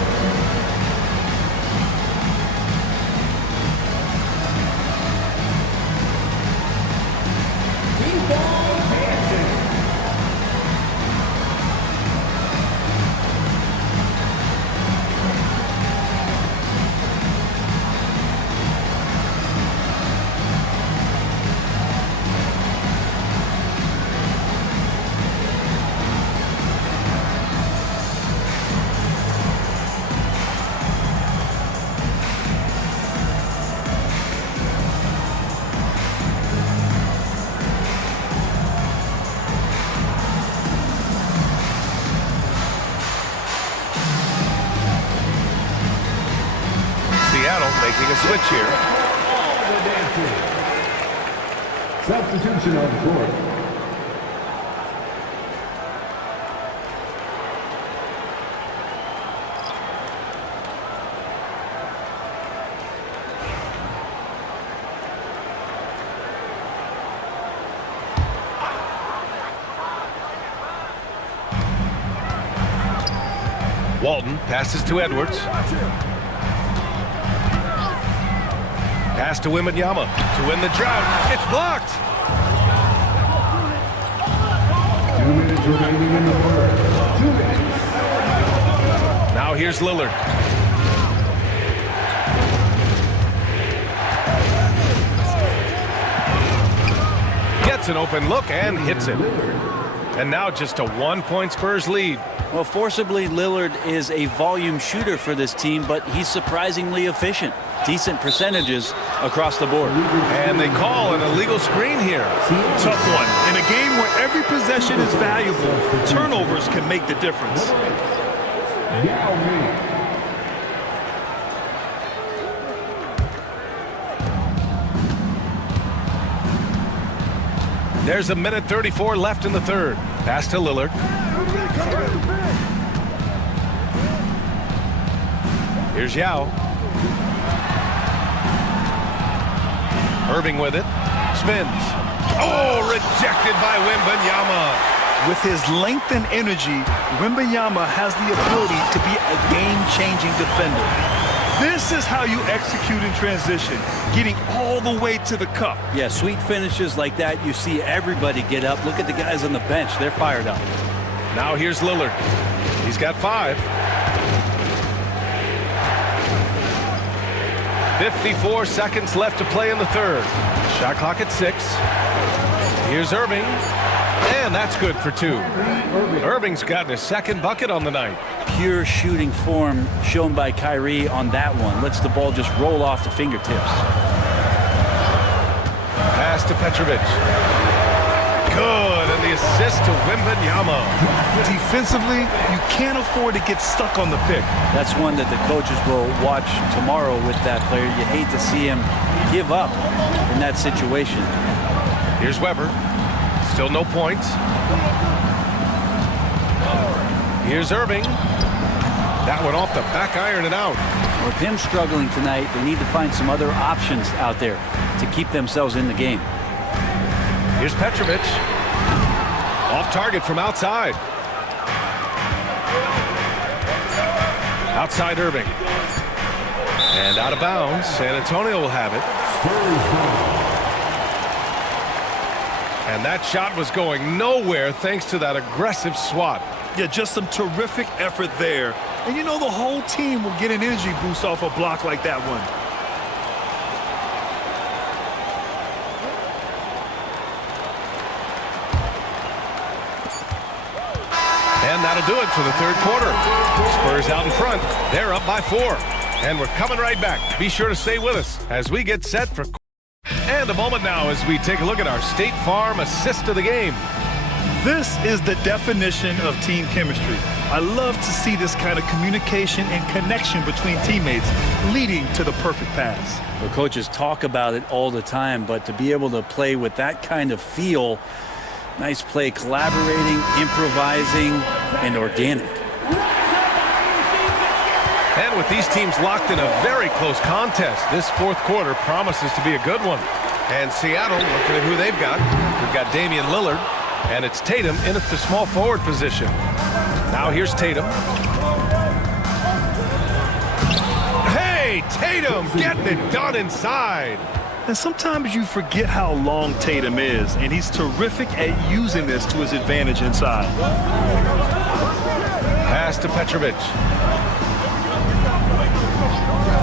Making a switch here. Substitution on the court. Walton passes to Edwards. Pass to Wembanyama to win the drought. It's blocked. 2 minutes remaining in the third. 2 minutes. Now here's Lillard. Gets an open look and hits it. And now just a 1-point Spurs lead. Well, forcibly, Lillard is a volume shooter for this team, but he's surprisingly efficient. Decent percentages across the board. And they call an illegal screen here. Tough one. In a game where every possession is valuable, turnovers can make the difference. There's 1:34 left in the third. Pass to Lillard. Here's Yao. Irving with it. Spins. Oh, rejected by Wembanyama. With his length and energy, Wembanyama has the ability to be a game-changing defender. This is how you execute in transition, getting all the way to the cup. Yeah, sweet finishes like that, you see everybody get up. Look at the guys on the bench. They're fired up. Now here's Lillard. He's got 5. 54 seconds left to play in the third. Shot clock at 6. Here's Irving. And that's good for 2. Irving's gotten his second bucket on the night. Pure shooting form shown by Kyrie on that one. Lets the ball just roll off the fingertips. Pass to Petrovic. Good, and the assist to Wembanyama. Defensively, you can't afford to get stuck on the pick. That's one that the coaches will watch tomorrow with that player. You hate to see him give up in that situation. Here's Weber. Still no points. Here's Irving. That one off the back iron and out. With him struggling tonight, they need to find some other options out there to keep themselves in the game. Here's Petrovic. Off target from outside. Outside Irving. And out of bounds. San Antonio will have it. And that shot was going nowhere thanks to that aggressive swat. Yeah, just some terrific effort there. And you know the whole team will get an energy boost off a block like that one. And that'll do it for the third quarter. Spurs out in front. They're up by 4. And we're coming right back. Be sure to stay with us as we get set for... And a moment now as we take a look at our State Farm assist of the game. This is the definition of team chemistry. I love to see this kind of communication and connection between teammates leading to the perfect pass. The coaches talk about it all the time, but to be able to play with that kind of feel, nice play, collaborating, improvising, and organic. And with these teams locked in a very close contest, this fourth quarter promises to be a good one. And Seattle, looking at who they've got. We've got Damian Lillard, and it's Tatum in at the small forward position. Now here's Tatum. Hey, Tatum getting it done inside. And sometimes you forget how long Tatum is, and he's terrific at using this to his advantage inside. Pass to Petrovic.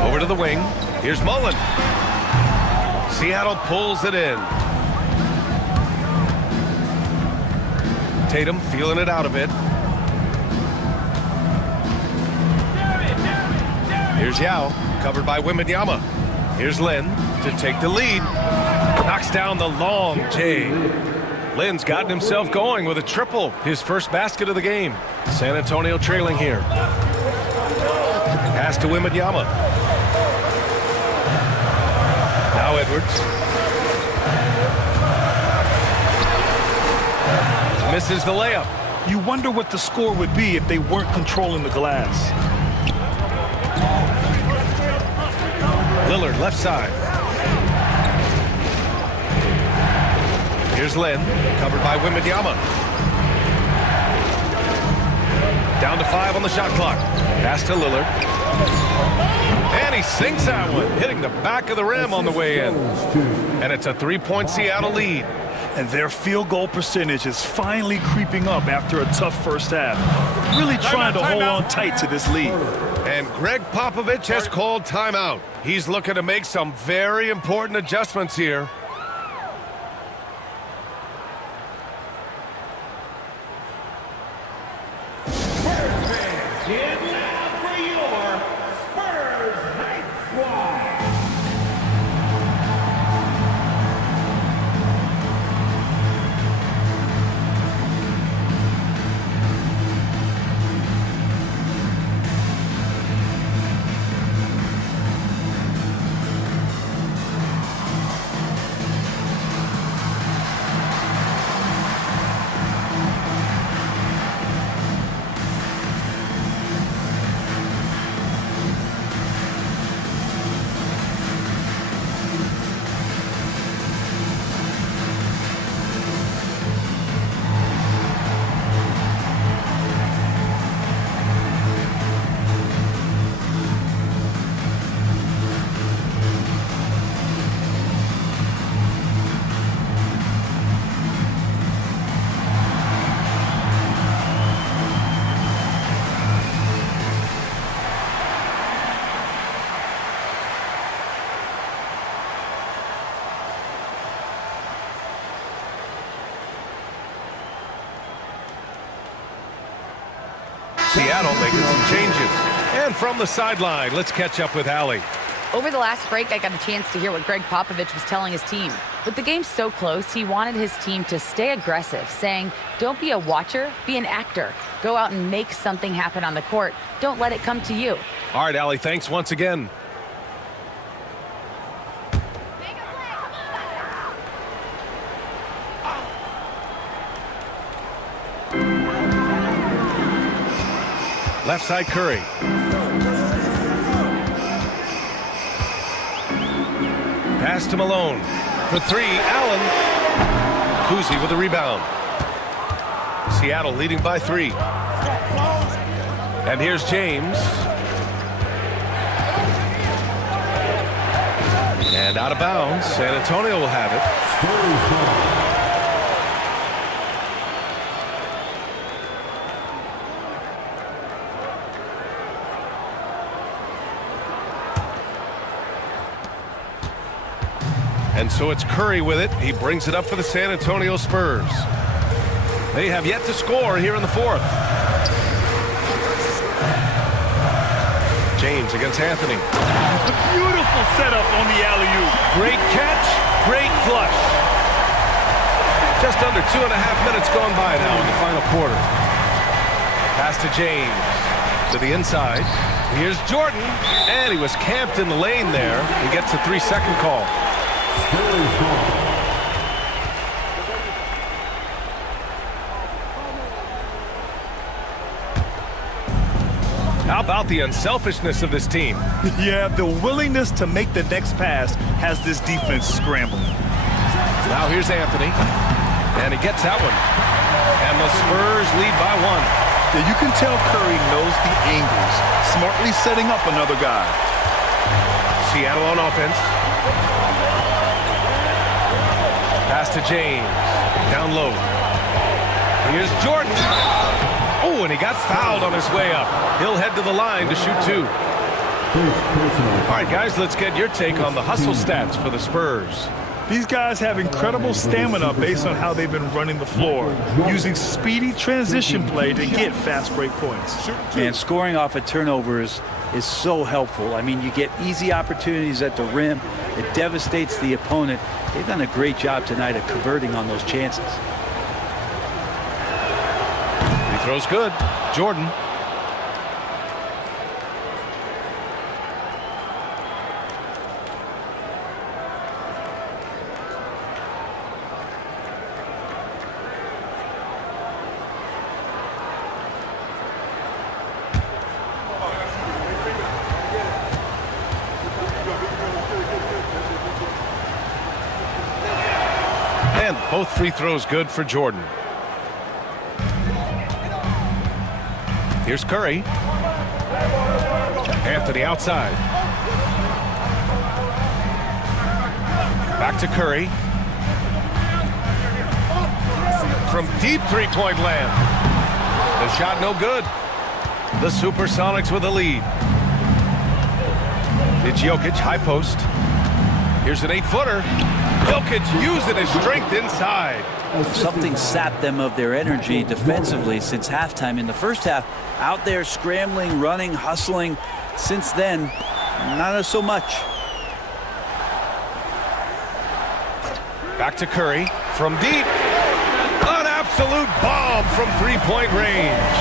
Over to the wing. Here's Mullen. Seattle pulls it in. Tatum feeling it out a bit. Here's Yao, covered by Wembanyama. Here's Lin to take the lead. Knocks down the long J. Lin's gotten himself going with a triple, his first basket of the game. San Antonio trailing here. Pass to Wembanyama. Now Edwards. Misses the layup. You wonder what the score would be if they weren't controlling the glass. Lillard left side. Here's Lin, covered by Wembanyama. Down to 5 on the shot clock. Pass to Lillard. And he sinks that one, hitting the back of the rim on the way in. And it's a 3-point Seattle lead. And their field goal percentage is finally creeping up after a tough first half. Really trying to hold on tight to this lead. And Greg Popovich has called timeout. He's looking to make some very important adjustments here. Get loud for your Spurs Night Squad. Seattle making some changes. And from the sideline, let's catch up with Allie. Over the last break, I got a chance to hear what Greg Popovich was telling his team. With the game so close, he wanted his team to stay aggressive, saying, don't be a watcher, be an actor. Go out and make something happen on the court. Don't let it come to you. All right, Allie, thanks once again. Left side, Curry. Pass to Malone. For three, Allen. Cousy with the rebound. Seattle leading by 3. And here's James. And out of bounds. San Antonio will have it. And so it's Curry with it. He brings it up for the San Antonio Spurs. They have yet to score here in the 4th. James against Anthony. A beautiful setup on the alley-oop. Great catch, great flush. Just under 2.5 minutes gone by now in the final quarter. Pass to James. To the inside. Here's Jordan. And he was camped in the lane there. He gets a 3-second call. How about the unselfishness of this team? Yeah, the willingness to make the next pass has this defense scrambling. Now here's Anthony. And he gets that one. And the Spurs lead by 1. Yeah, you can tell Curry knows the angles, smartly setting up another guy. Seattle on offense. Pass to James. Down low. Here's Jordan. Oh, and he got fouled on his way up. He'll head to the line to shoot 2. All right, guys, let's get your take on the hustle stats for the Spurs. These guys have incredible stamina based on how they've been running the floor, using speedy transition play to get fast break points. And scoring off of turnovers is so helpful. I mean, you get easy opportunities at the rim. It devastates the opponent. They've done a great job tonight of converting on those chances. He throws good. Jordan. And both free throws good for Jordan. Here's Curry. Anthony outside. Back to Curry. From deep three-point land. The shot no good. The Supersonics with a lead. It's Jokic, high post. Here's an 8-footer. Jokic using his strength inside. Something sapped them of their energy defensively since halftime. In the first half, out there scrambling, running, hustling. Since then, not so much. Back to Curry from deep. An absolute bomb from three-point range.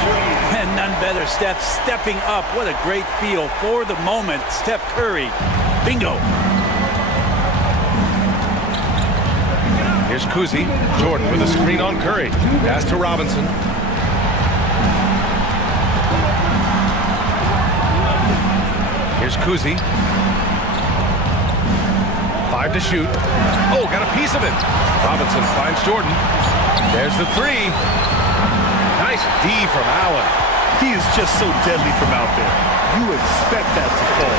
And none better, Steph stepping up. What a great feel for the moment. Steph Curry. Bingo. Here's Cousy. Jordan with a screen on Curry. Pass to Robinson. Here's Cousy. 5 to shoot. Oh, got a piece of it. Robinson finds Jordan. There's the 3. Nice D from Allen. He is just so deadly from out there. You expect that to fall.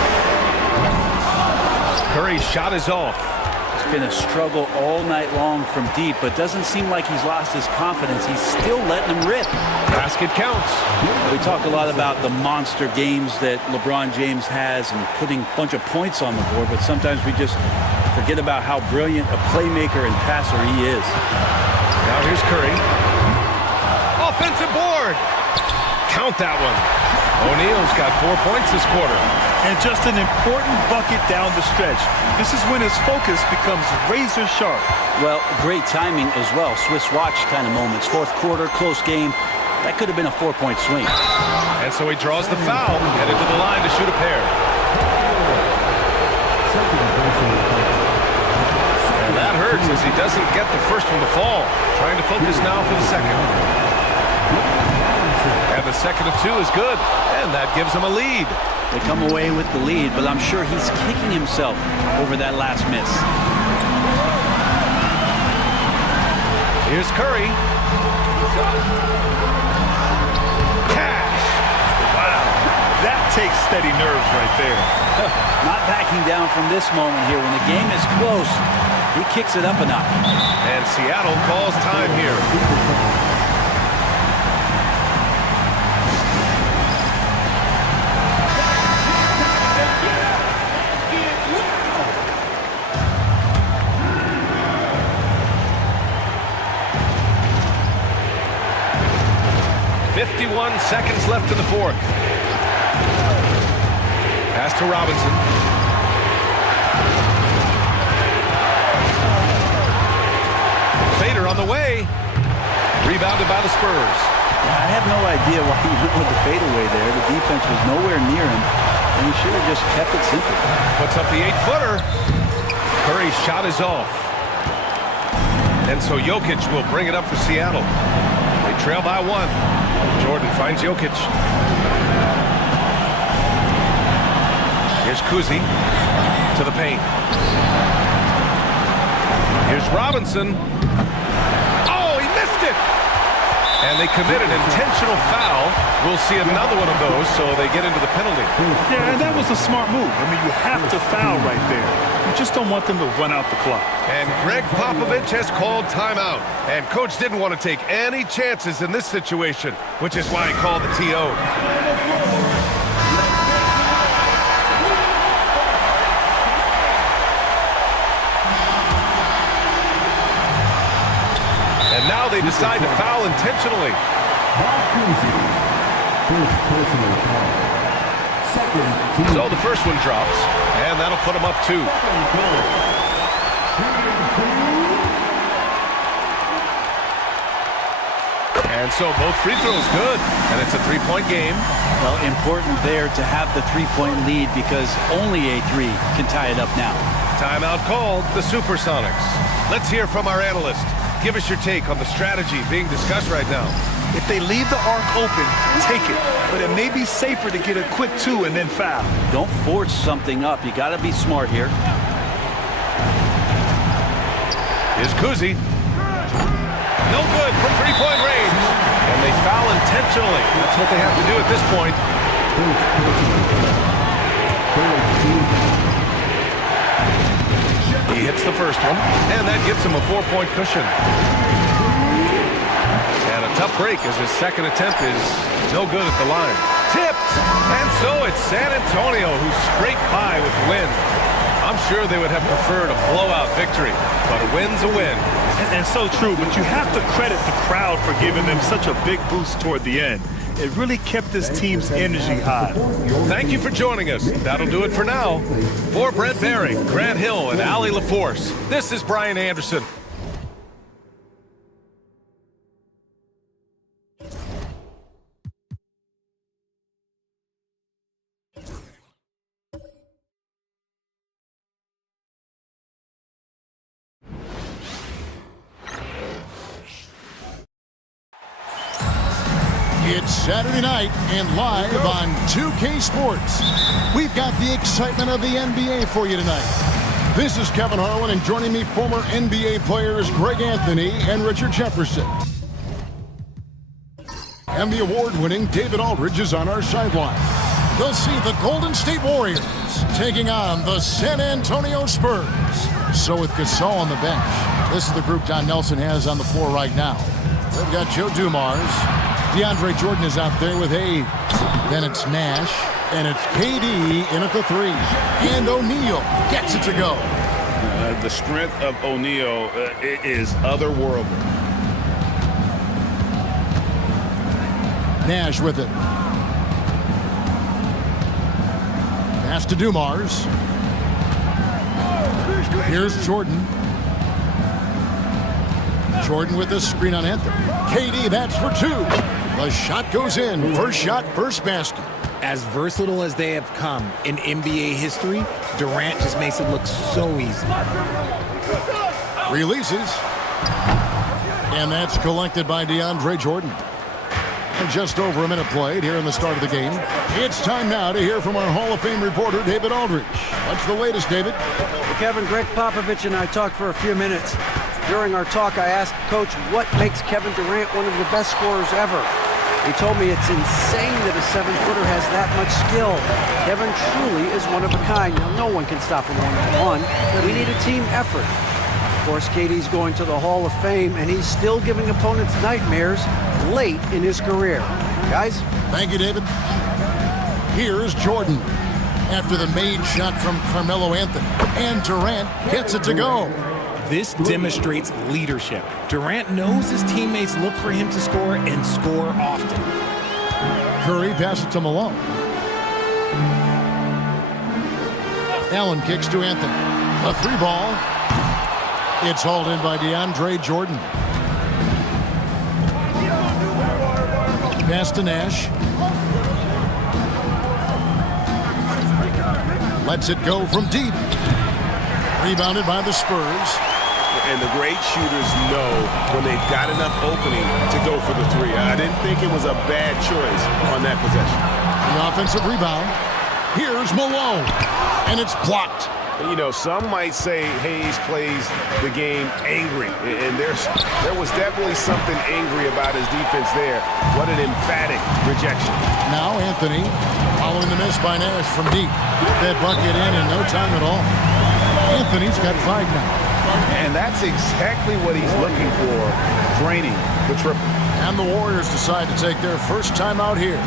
Curry's shot is off. It's been a struggle all night long from deep, but doesn't seem like he's lost his confidence. He's still letting them rip. Basket counts. We talk a lot about the monster games that LeBron James has and putting a bunch of points on the board, but sometimes we just forget about how brilliant a playmaker and passer he is. Now here's Curry. Offensive board. count that one. O'Neal's got 4 points this quarter. And just an important bucket down the stretch. This is when his focus becomes razor sharp. Well, great timing as well. Swiss watch kind of moments. Fourth quarter, close game. That could have been a 4-point swing. And so he draws the foul, headed to the line to shoot a pair. And that hurts as he doesn't get the first one to fall. Trying to focus now for the second. And the second of 2 is good. And that gives him a lead. They come away with the lead, but I'm sure he's kicking himself over that last miss. Here's Curry. Cash. Wow. That takes steady nerves right there. Not backing down from this moment here. When the game is close, he kicks it up a notch. And Seattle calls time here. Seconds left in the fourth. Pass to Robinson. Fader on the way. Rebounded by the Spurs. I have no idea why he went with the fadeaway there. The defense was nowhere near him, and he should have just kept it simple. Puts up the 8-footer. Curry's shot is off. And so Jokic will bring it up for Seattle. They trail by 1. Jordan finds Jokic. Here's Kuzi to the paint. Here's Robinson. Oh, he missed it! And they commit an intentional foul. We'll see another one of those, so they get into the penalty. Yeah, and that was a smart move. I mean, you have to foul right there. You just don't want them to run out the clock. And Greg Popovich has called timeout. And Coach didn't want to take any chances in this situation, which is why he called the TO. And now they decide to foul intentionally. So the first one drops, and that'll put them up 2. And so both free throws good, and it's a 3-point game. Well, important there to have the 3-point lead because only a 3 can tie it up now. Timeout called, the Supersonics. Let's hear from our analyst. Give us your take on the strategy being discussed right now. If they leave the arc open, take it. But it may be safer to get a quick 2 and then foul. Don't force something up. You got to be smart here. Here's Kuzi. No good from 3-point range. And they foul intentionally. That's what they have to do at this point. He hits the first one, and that gives him a 4-point cushion. And a tough break as his second attempt is no good at the line. Tipped! And so it's San Antonio who scraped by with the win. I'm sure they would have preferred a blowout victory, but a win's a win. And so true, but you have to credit the crowd for giving them such a big boost toward the end. It really kept this team's energy high. Thank you for joining us. That'll do it for now. For Brent Barry, Grant Hill, and Allie LaForce, this is Brian Anderson. It's Saturday night and live on 2K Sports. We've got the excitement of the NBA for you tonight. This is Kevin Harlan, and joining me, former NBA players Greg Anthony and Richard Jefferson. And the award-winning David Aldridge is on our sideline. They'll see the Golden State Warriors taking on the San Antonio Spurs. So with Gasol on the bench, this is the group Don Nelson has on the floor right now. They've got Joe Dumars. DeAndre Jordan is out there with Hayes. Then it's Nash. And it's KD in at the 3. And O'Neal gets it to go. The strength of O'Neal is otherworldly. Nash with it. Pass to Dumars. Here's Jordan. Jordan with the screen on Anthony. KD, that's for two. The shot goes in. First shot, first basket. As versatile as they have come in NBA history, Durant just makes it look so easy. Releases. And that's collected by DeAndre Jordan. And just over a minute played here in the start of the game. It's time now to hear from our Hall of Fame reporter, David Aldridge. What's the latest, David? Well, Kevin, Greg Popovich and I talked for a few minutes. During our talk, I asked Coach what makes Kevin Durant one of the best scorers ever. He told me it's insane that a 7-footer has that much skill. Kevin truly is one of a kind. Now, no one can stop him one-on-one, but we need a team effort. Of course, KD's going to the Hall of Fame, and he's still giving opponents nightmares late in his career. Guys? Thank you, David. Here's Jordan after the made shot from Carmelo Anthony. And Durant gets it to go. This demonstrates leadership. Durant knows his teammates look for him to score and score often. Curry passes to Malone. Allen kicks to Anthony. A three ball. It's hauled in by DeAndre Jordan. Pass to Nash. Lets it go from deep. Rebounded by the Spurs. And the great shooters know when they've got enough opening to go for the three. I didn't think it was a bad choice on that possession. The offensive rebound. Here's Malone. And it's blocked. You know, some might say Hayes plays the game angry. And there was definitely something angry about his defense there. What an emphatic rejection. Now Anthony following the miss by Nash from deep. Get that bucket in no time at all. Anthony's got 5 now. And that's exactly what he's looking for, draining the triple. And the Warriors decide to take their first time out here.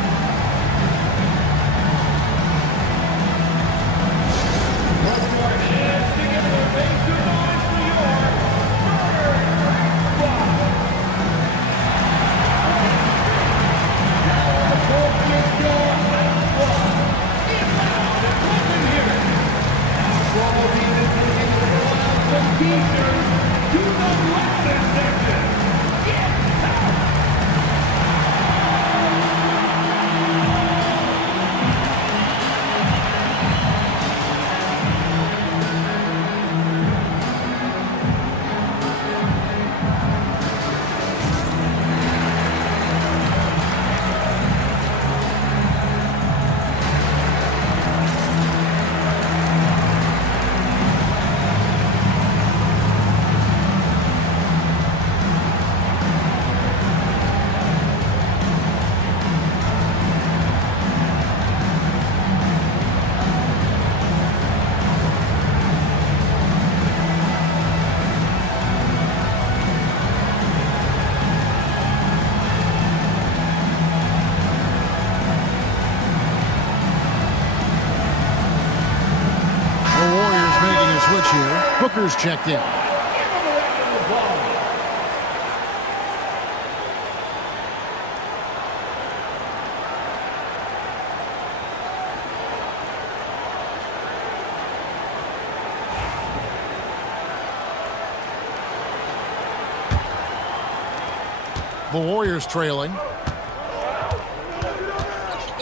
Booker's checked in. The Warriors trailing.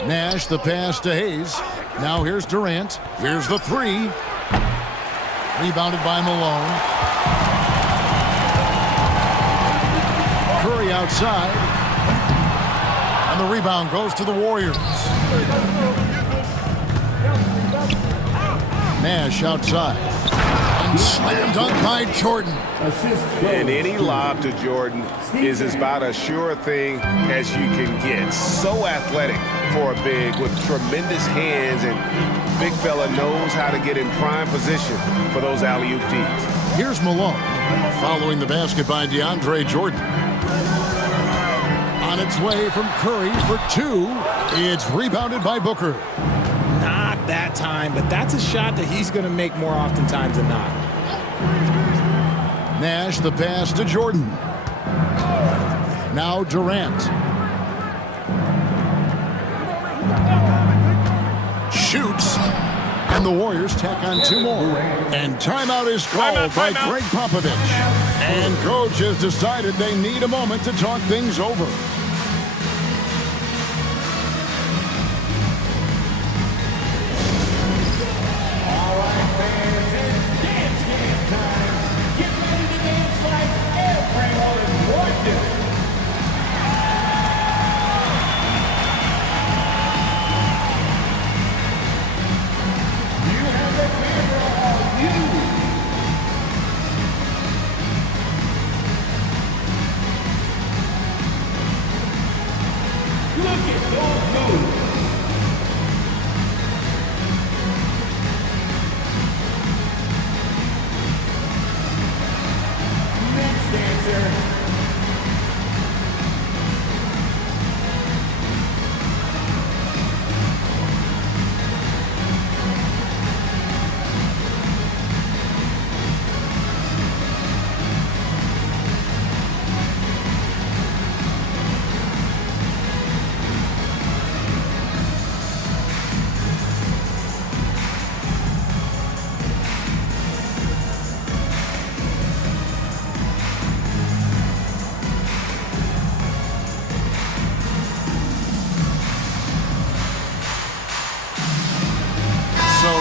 Nash, the pass to Hayes. Now here's Durant. Here's the three. Rebounded by Malone. Curry outside. And the rebound goes to the Warriors. Nash outside. And slam dunk by Jordan. And any lob to Jordan is about as sure a thing as you can get. So athletic for a big with tremendous hands, and big fella knows how to get in prime position for those alley-oop feeds. Here's Malone following the basket by DeAndre Jordan. On its way from Curry for two. It's rebounded by Booker. Not that time, but that's a shot that he's going to make more oftentimes than not. Nash, the pass to Jordan. Now Durant. shoots. And the Warriors tack on 2 more. And timeout is called by Greg Popovich. And coach has decided they need a moment to talk things over.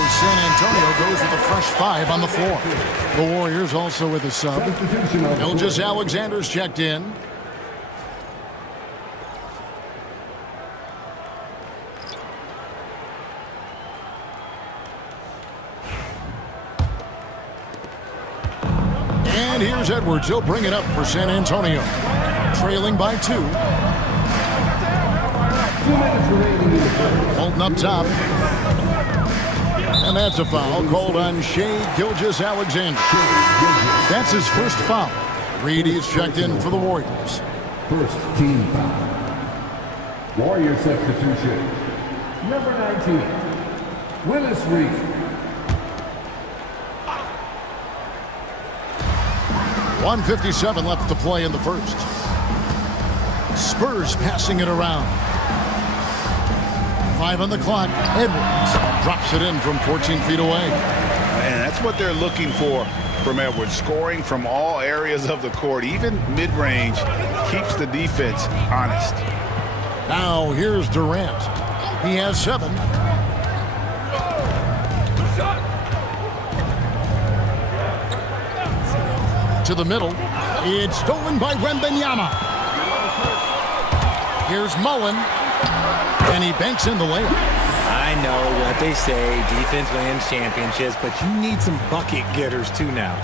San Antonio goes with a fresh 5 on the floor. The Warriors also with a sub. Gilgeous-Alexander's checked in. And here's Edwards. He'll bring it up for San Antonio. Trailing by 2. Holton up top. And that's a foul called on Shai Gilgeous-Alexander. That's his first foul. Reedy's checked in for the Warriors. First team foul. Warrior substitution. Number 19, Willis Reed. .157 left to play in the first. Spurs passing it around. 5 on the clock. Edwards drops it in from 14 feet away. And that's what they're looking for from Edwards. Scoring from all areas of the court, even mid-range, keeps the defense honest. Now here's Durant. He has 7. To the middle. It's stolen by Wembanyama. Here's Mullen. And he banks in the layup. I know what they say, defense wins championships, but you need some bucket getters too now.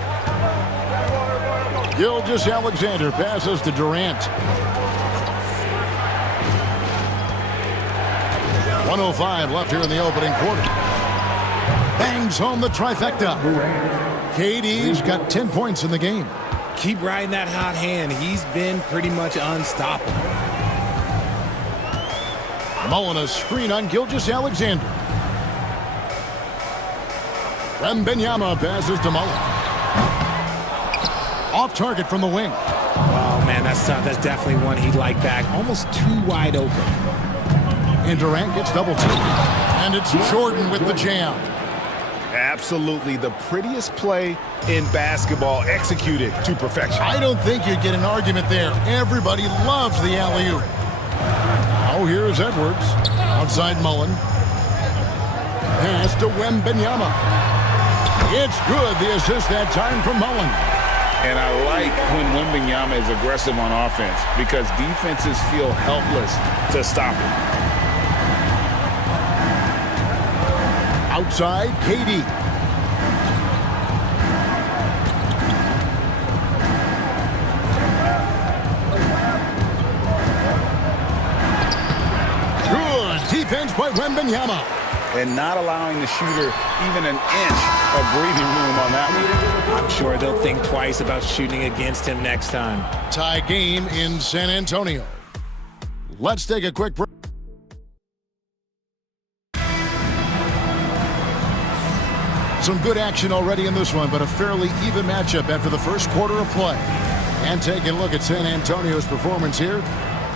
Gilgeous-Alexander passes to Durant. 1:05 left here in the opening quarter. Bangs home the trifecta. KD's got 10 points in the game. Keep riding that hot hand. He's been pretty much unstoppable. Mullen a screen on Gilgeous-Alexander. Wembanyama passes to Mullen. Off target from the wing. Oh, man, that's tough. That's definitely one he'd like back. Almost too wide open. And Durant gets double teamed. And it's Jordan with the jam. Absolutely the prettiest play in basketball, executed to perfection. I don't think you'd get an argument there. Everybody loves the alley-oop. Oh, here's Edwards. Outside Mullen. Pass to Wembanyama. It's good. The assist that time from Mullen. And I like when Wembanyama is aggressive on offense because defenses feel helpless to stop him. Outside, KD. Defense by Wembanyama. And not allowing the shooter even an inch of breathing room on that one. I'm sure they'll think twice about shooting against him next time. Tie game in San Antonio. Let's take a quick break. Some good action already in this one, but a fairly even matchup after the first quarter of play. And taking a look at San Antonio's performance here.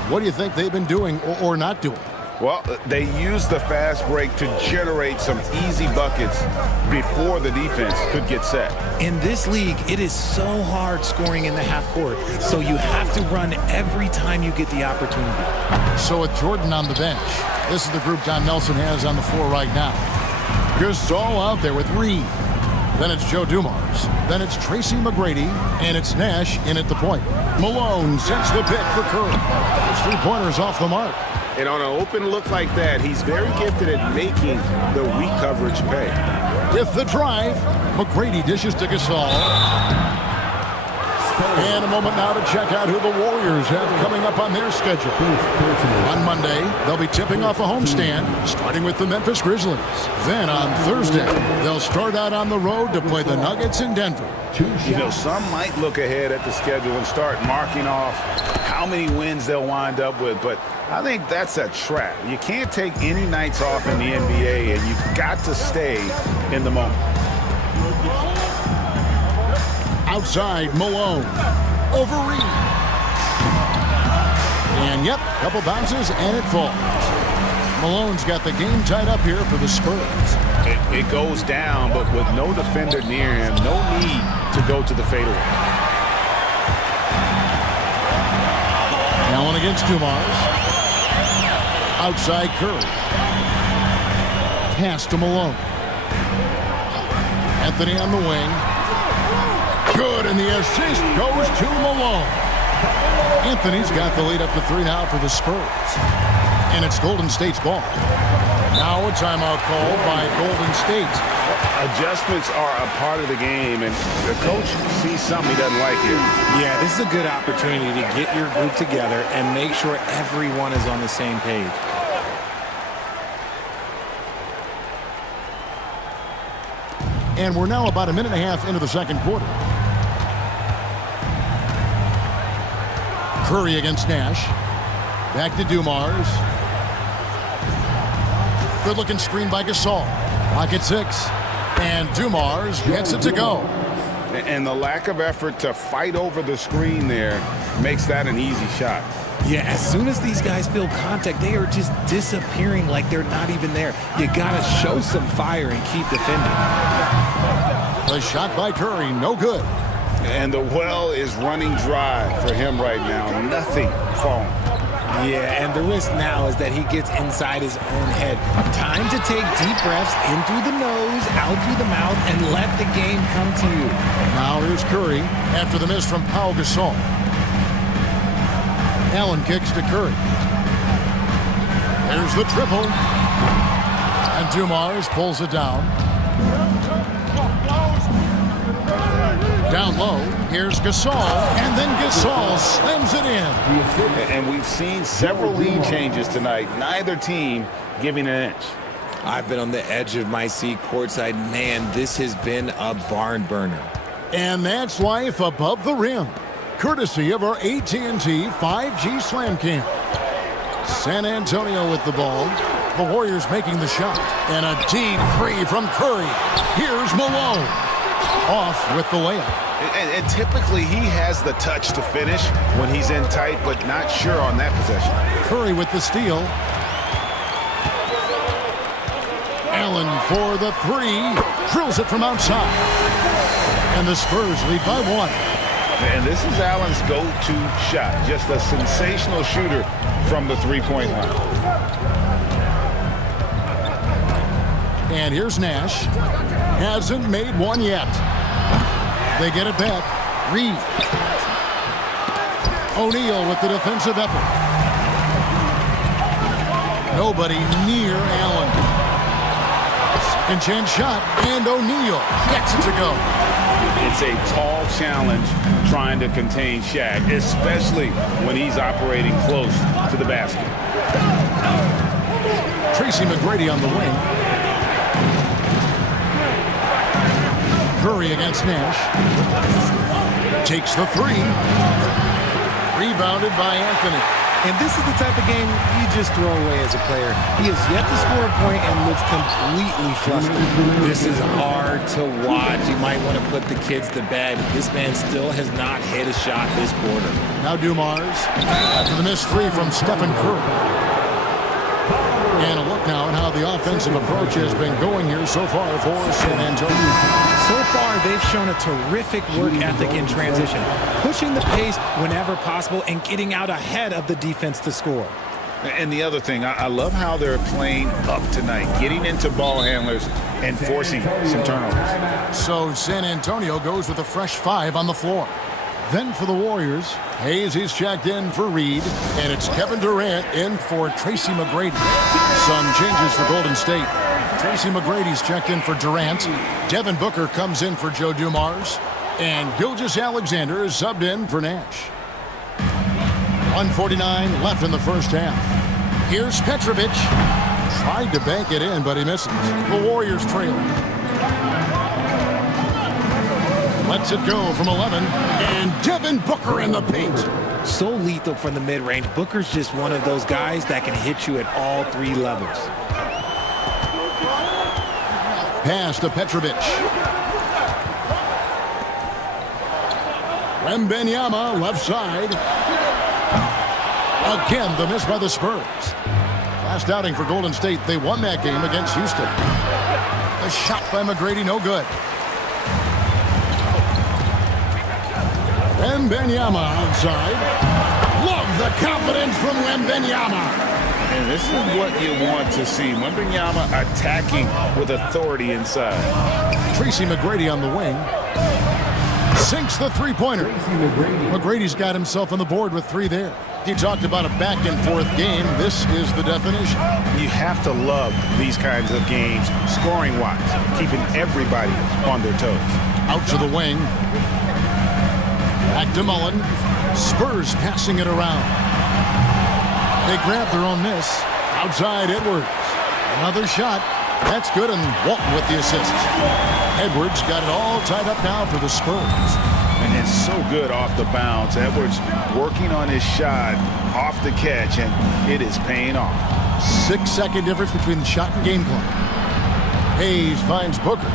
What do you think they've been doing or not doing? Well, they used the fast break to generate some easy buckets before the defense could get set. In this league, it is so hard scoring in the half court, so you have to run every time you get the opportunity. So with Jordan on the bench, this is the group Don Nelson has on the floor right now. Gasol out there with Reed. Then it's Joe Dumars. Then it's Tracy McGrady. And it's Nash in at the point. Malone sets the pick for Curry. His three-pointers off the mark. And on an open look like that, he's very gifted at making the weak coverage pay. With the drive, McGrady dishes to Gasol. And a moment now to check out who the Warriors have coming up on their schedule. On Monday, they'll be tipping off a homestand, starting with the Memphis Grizzlies. Then on Thursday, they'll start out on the road to play the Nuggets in Denver. You know, some might look ahead at the schedule and start marking off how many wins they'll wind up with, but I think that's a trap. You can't take any nights off in the NBA, and you've got to stay in the moment. Outside, Malone. Over Reed. And yep, couple bounces and it falls. Malone's got the game tied up here for the Spurs. It goes down, but with no defender near him, no need to go to the fadeaway. Now on against Dumars. Outside Curry. Pass to Malone. Anthony on the wing. Good, and the assist goes to Malone. Anthony's got the lead up to 3 now for the Spurs. And it's Golden State's ball. Now a timeout call by Golden State. Adjustments are a part of the game, and the coach sees something he doesn't like here. Yeah, this is a good opportunity to get your group together and make sure everyone is on the same page. And we're now about a minute and a half into the second quarter. Curry against Nash. Back to Dumars. Good-looking screen by Gasol. Clock at 6. And Dumars gets it to go. And the lack of effort to fight over the screen there makes that an easy shot. Yeah, as soon as these guys feel contact, they are just disappearing like they're not even there. You got to show some fire and keep defending. The shot by Curry, no good. And the well is running dry for him right now. Nothing falling. Yeah, and the risk now is that he gets inside his own head. Time to take deep breaths in through the nose, out through the mouth, and let the game come to you. Now here's Curry after the miss from Pau Gasol. Allen kicks to Curry. There's the triple. And Dumars pulls it down. Down low, here's Gasol, and then Gasol slams it in. And we've seen several lead changes tonight. Neither team giving an inch. I've been on the edge of my seat courtside. Man, this has been a barn burner. And that's life above the rim, courtesy of our AT&T 5G Slam Cam. San Antonio with the ball. The Warriors making the shot. And a deep three from Curry. Here's Malone. Off with the layup. And typically he has the touch to finish when he's in tight, but not sure on that possession. Curry with the steal. Allen for the three. Drills it from outside. And the Spurs lead by 1. And this is Allen's go-to shot. Just a sensational shooter from the three-point line. And here's Nash. Hasn't made one yet. They get it back. Reed. O'Neal with the defensive effort. Nobody near Allen. Second chance shot, and O'Neal gets it to go. It's a tall challenge trying to contain Shaq, especially when he's operating close to the basket. Tracy McGrady on the wing. Curry against Nash. Takes the three. Rebounded by Anthony. And this is the type of game you just throw away as a player. He has yet to score a point and looks completely flustered. This is hard to watch. You might want to put the kids to bed. This man still has not hit a shot this quarter. Now Dumars after the missed three from Stephen Curry. And a look now at how the offensive approach has been going here so far for San Antonio. So far, they've shown a terrific work ethic in transition, pushing the pace whenever possible and getting out ahead of the defense to score. And the other thing, I love how they're playing up tonight, getting into ball handlers and forcing some turnovers. So San Antonio goes with a fresh 5 on the floor. Then for the Warriors, Hayes is checked in for Reed, and it's Kevin Durant in for Tracy McGrady. Some changes for Golden State. Tracy McGrady's checked in for Durant. Devin Booker comes in for Joe Dumars, and Gilgeous-Alexander is subbed in for Nash. 1:49 left in the first half. Here's Petrovic. Tried to bank it in, but he misses. The Warriors trail. Lets it go from 11, and Devin Booker in the paint. So lethal from the mid-range. Booker's just one of those guys that can hit you at all 3 levels. Pass to Petrovic. Wembanyama left side. Again, the miss by the Spurs. Last outing for Golden State, they won that game against Houston. A shot by McGrady, no good. Wembanyama outside. Love the confidence from Wembanyama. And this is what you want to see. Wembanyama attacking with authority inside. Tracy McGrady on the wing. Sinks the three-pointer. McGrady's got himself on the board with 3 there. You talked about a back-and-forth game. This is the definition. You have to love these kinds of games, scoring-wise, keeping everybody on their toes. Out to the wing. Back to Mullen. Spurs passing it around. They grab their own miss. Outside Edwards. Another shot. That's good, and Walton with the assist. Edwards got it all tied up now for the Spurs. And it's so good off the bounce. Edwards working on his shot off the catch, and it is paying off. 6-second difference between the shot and game clock. Hayes finds Booker.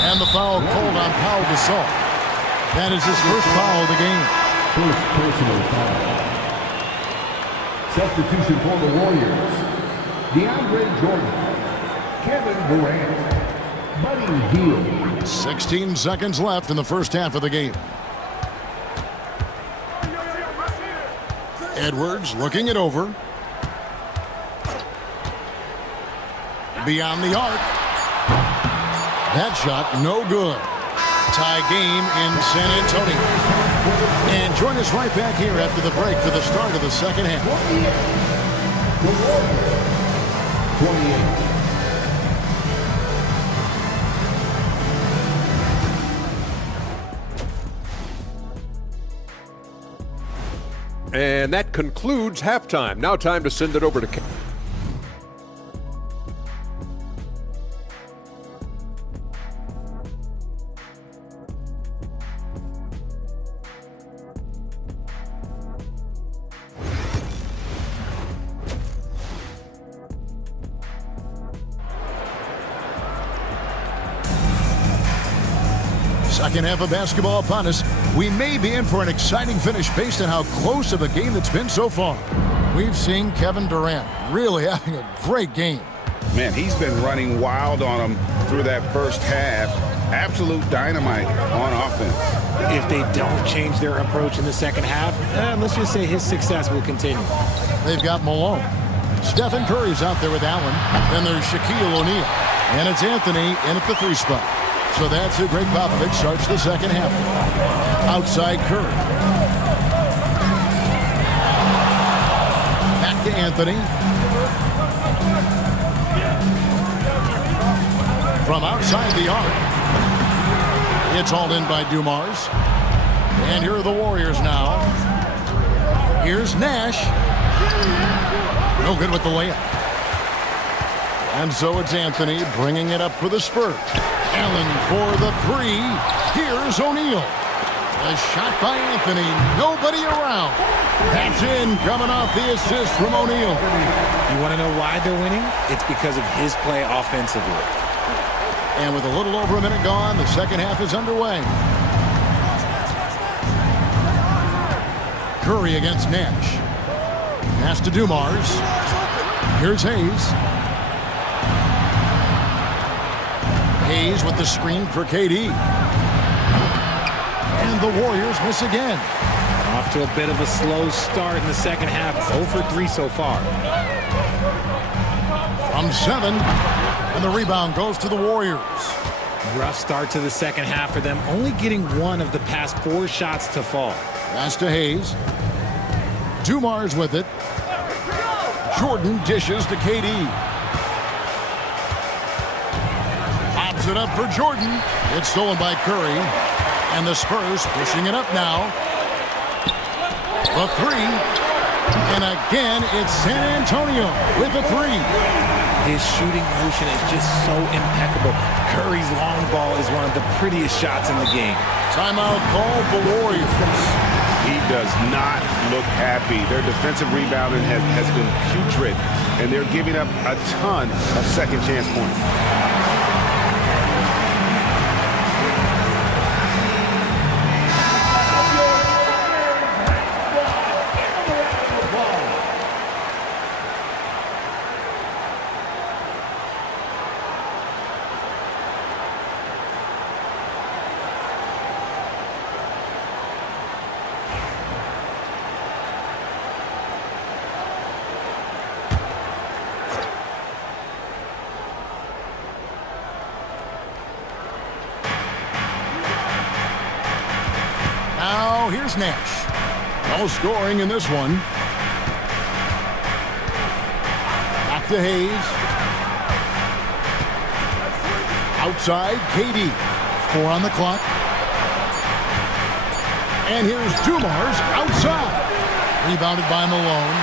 And the foul called on Pau Gasol. That is his first foul of the game. First personal foul. Substitution for the Warriors. DeAndre Jordan. Kevin Durant. Buddy Hield. 16 seconds left in the first half of the game. Edwards looking it over. Beyond the arc. That shot no good. Tie game in San Antonio. And join us right back here after the break for the start of the second half. 28. And that concludes halftime. Now time to send it over to Kevin. Second half of basketball upon us. We may be in for an exciting finish based on how close of a game it's been so far. We've seen Kevin Durant really having a great game. Man, he's been running wild on them through that first half. Absolute dynamite on offense. If they don't change their approach in the second half, let's just say his success will continue. They've got Malone. Stephen Curry's out there with Allen. Then there's Shaquille O'Neal. And it's Anthony in at the 3 spot. So that's it. Greg Popovich starts the second half. Outside Curry. Back to Anthony. From outside the arc. It's hauled in by Dumars. And here are the Warriors now. Here's Nash. No good with the layup. And so it's Anthony bringing it up for the Spurs. Allen for the 3. Here's O'Neal. A shot by Anthony. Nobody around. That's in, coming off the assist from O'Neal. You want to know why they're winning? It's because of his play offensively. And with a little over a minute gone, the second half is underway. Curry against Nash. Pass to Dumars. Here's Hayes. Hayes with the screen for KD. And the Warriors miss again. Off to a bit of a slow start in the second half. 0 for 3 so far. From 7. And the rebound goes to the Warriors. Rough start to the second half for them. Only getting 1 of the past 4 shots to fall. Pass to Hayes. Dumars with it. Jordan dishes to KD. Pops it up for Jordan. It's stolen by Curry. And the Spurs pushing it up now. The 3. And again, it's San Antonio with the 3. His shooting motion is just so impeccable. Curry's long ball is one of the prettiest shots in the game. Timeout called the Warriors. He does not look happy. Their defensive rebounding has been putrid, and they're giving up a ton of second chance points. Now here's Nash. No scoring in this one. Back to Hayes. Outside, KD. 4 on the clock. And here's Dumars outside. Rebounded by Malone.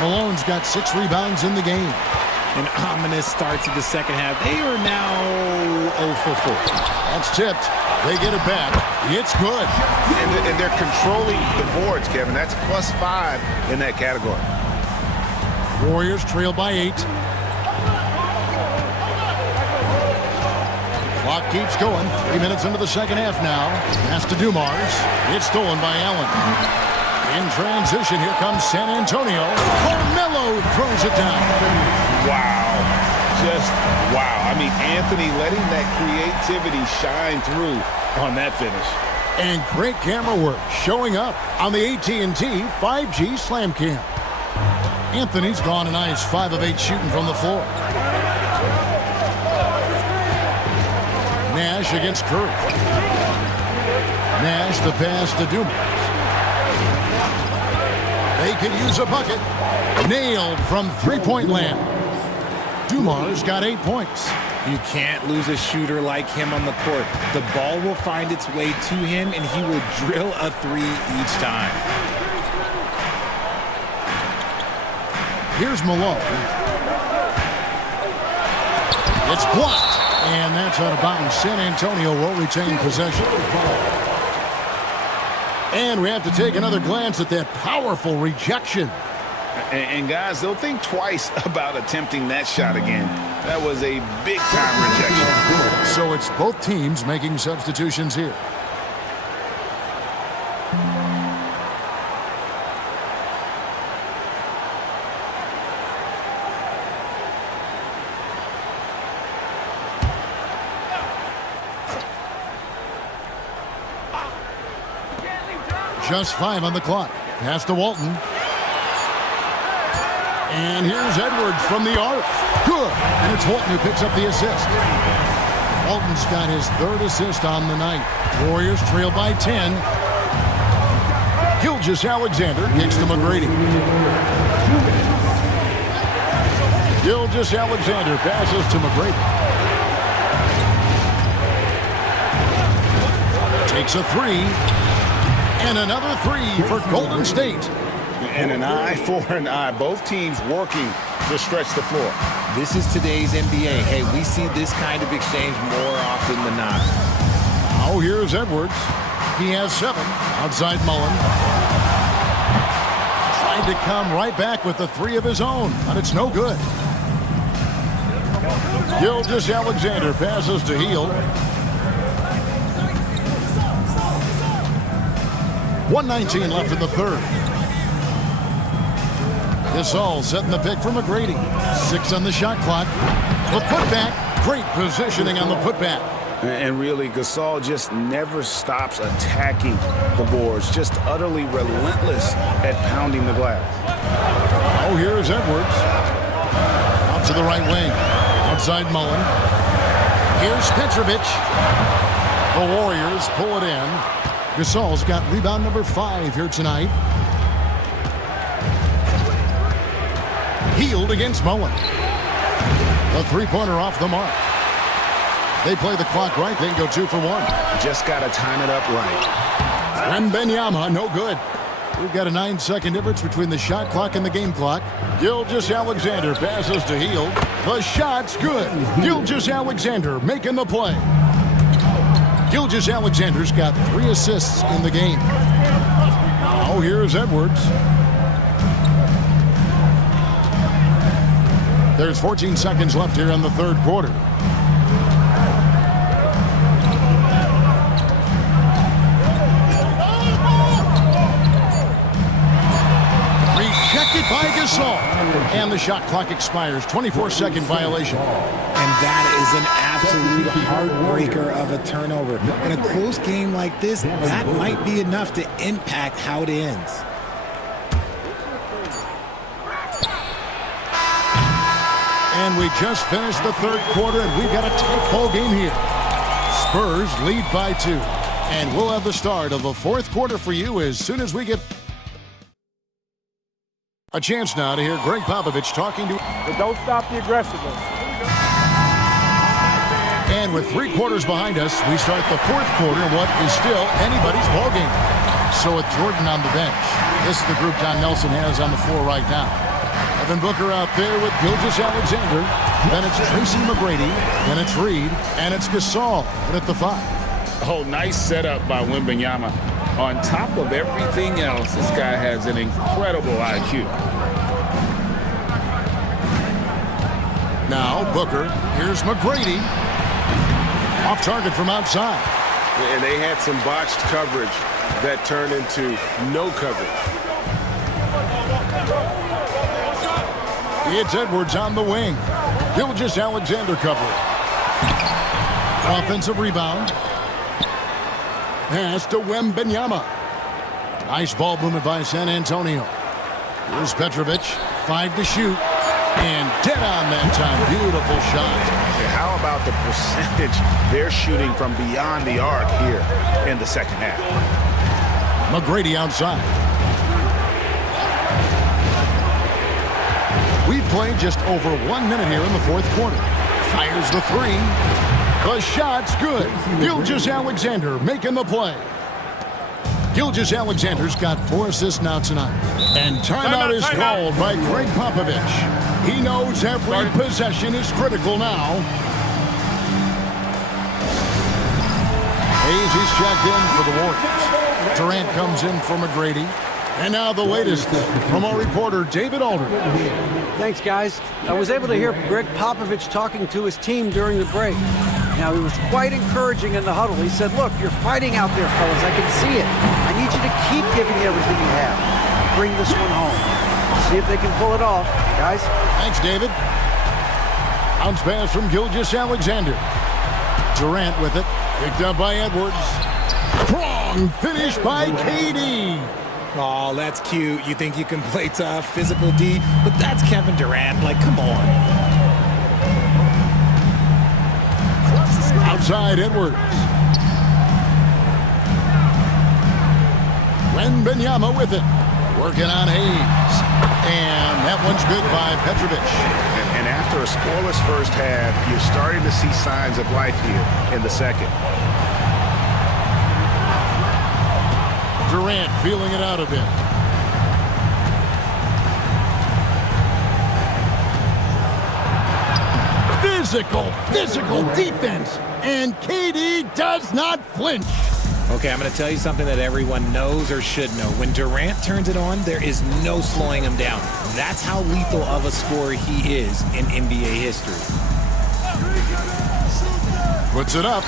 Malone's got 6 rebounds in the game. An ominous start to the second half. They are now 0 for 4. That's tipped. They get it back. It's good. And they're controlling the boards, Kevin. That's +5 in that category. Warriors trail by 8. Clock keeps going. 3 minutes into the second half now. Pass to Dumars. It's stolen by Allen. In transition, here comes San Antonio. Carmelo throws it down. Wow. Just wow. I mean, Anthony letting that creativity shine through on that finish. And great camera work showing up on the AT&T 5G Slam Cam. Anthony's gone a nice 5 of 8 shooting from the floor. Nash against Curry. Nash the pass to Dumars. They could use a bucket. Nailed from three-point land. Dumars got 8 points. You can't lose a shooter like him on the court. The ball will find its way to him, and he will drill a 3 each time. Here's Malone. It's blocked, and that's out of bounds. San Antonio will retain possession. And we have to take another glance at that powerful rejection. And guys, they'll think twice about attempting that shot again. That was a big-time rejection. So it's both teams making substitutions here. Just 5 on the clock. Pass to Walton. And here's Edwards from the arc. Good. And it's Walton who picks up the assist. Walton's got his 3rd assist on the night. Warriors trail by 10. Gilgeous-Alexander kicks to McGrady. Gilgeous-Alexander passes to McGrady. Takes a 3. And another 3 for Golden State. And an eye for an eye. Both teams working to stretch the floor. This is today's NBA. Hey, we see this kind of exchange more often than not. Now here's Edwards. He has 7. Outside Mullen. Tried to come right back with the 3 of his own, but it's no good. Gilgeous-Alexander passes to Hield. 1:19 left in the 3rd. Gasol setting the pick for McGrady. 6 on the shot clock. The putback. Great positioning on the putback. And really, Gasol just never stops attacking the boards. Just utterly relentless at pounding the glass. Oh, here's Edwards. Out to the right wing. Outside Mullen. Here's Petrovic. The Warriors pull it in. Gasol's got rebound number 5 here tonight. Hield against Mullen. The three-pointer off the mark. They play the clock right. They can go 2 for 1. Just got to time it up right. Wembanyama, no good. We've got a 9-second difference between the shot clock and the game clock. Gilgeous-Alexander passes to Hield. The shot's good. Gilgeous-Alexander making the play. Gilgeous-Alexander's got 3 assists in the game. Now here's Edwards. There's 14 seconds left here in the third quarter. Rejected by Gasol. And the shot clock expires. 24-second violation. And that is an absolute heartbreaker of a turnover. In a close game like this, that might be enough to impact how it ends. And we just finished the third quarter, and we've got a tight ball game here. Spurs lead by 2. And we'll have the start of the fourth quarter for you as soon as we get a chance now to hear Greg Popovich talking to... But don't stop the aggressiveness. And with 3 quarters behind us, we start the fourth quarter in what is still anybody's ball game. So with Jordan on the bench, this is the group John Nelson has on the floor right now. Evan Booker out there with Gilgeous-Alexander. Then it's Tracy McGrady. Then it's Reed. And it's Gasol at the 5. Oh, nice setup by Wembanyama. On top of everything else, this guy has an incredible IQ. Now Booker. Here's McGrady. Off target from outside. And they had some botched coverage that turned into no coverage. It's Edwards on the wing. Gilgeous-Alexander covering. Offensive rebound. Pass to Wembanyama. Nice ball movement by San Antonio. Here's Petrovic. 5 to shoot. And dead on that time. Beautiful shot. How about the percentage they're shooting from beyond the arc here in the second half? McGrady outside. We've played just over 1 minute here in the fourth quarter. Fires the 3. The shot's good. Gilgeous-Alexander making the play. Gilgeous-Alexander's got 4 assists now tonight. And timeout is called by Greg Popovich. He knows every possession is critical now. Hayes is checked in for the Warriors. Durant comes in for McGrady. And now the latest from our reporter, David Aldridge. Thanks, guys. I was able to hear Greg Popovich talking to his team during the break. Now, he was quite encouraging in the huddle. He said, look, you're fighting out there, fellas. I can see it. I need you to keep giving everything you have. Bring this one home. See if they can pull it off, guys. Thanks, David. Bounce pass from Gilgeous-Alexander. Durant with it. Picked up by Edwards. Strong finish by KD. Oh, that's cute. You think you can play tough, physical D, but that's Kevin Durant. Like, come on. Outside Edwards. Wembanyama with it. Working on Hayes. And that one's good by Petrovic. And after a scoreless first half, you're starting to see signs of life here in the second. Durant feeling it out a bit. Physical defense. And KD does not flinch. Okay, I'm going to tell you something that everyone knows or should know. When Durant turns it on, there is no slowing him down. That's how lethal of a scorer he is in NBA history. Puts it up.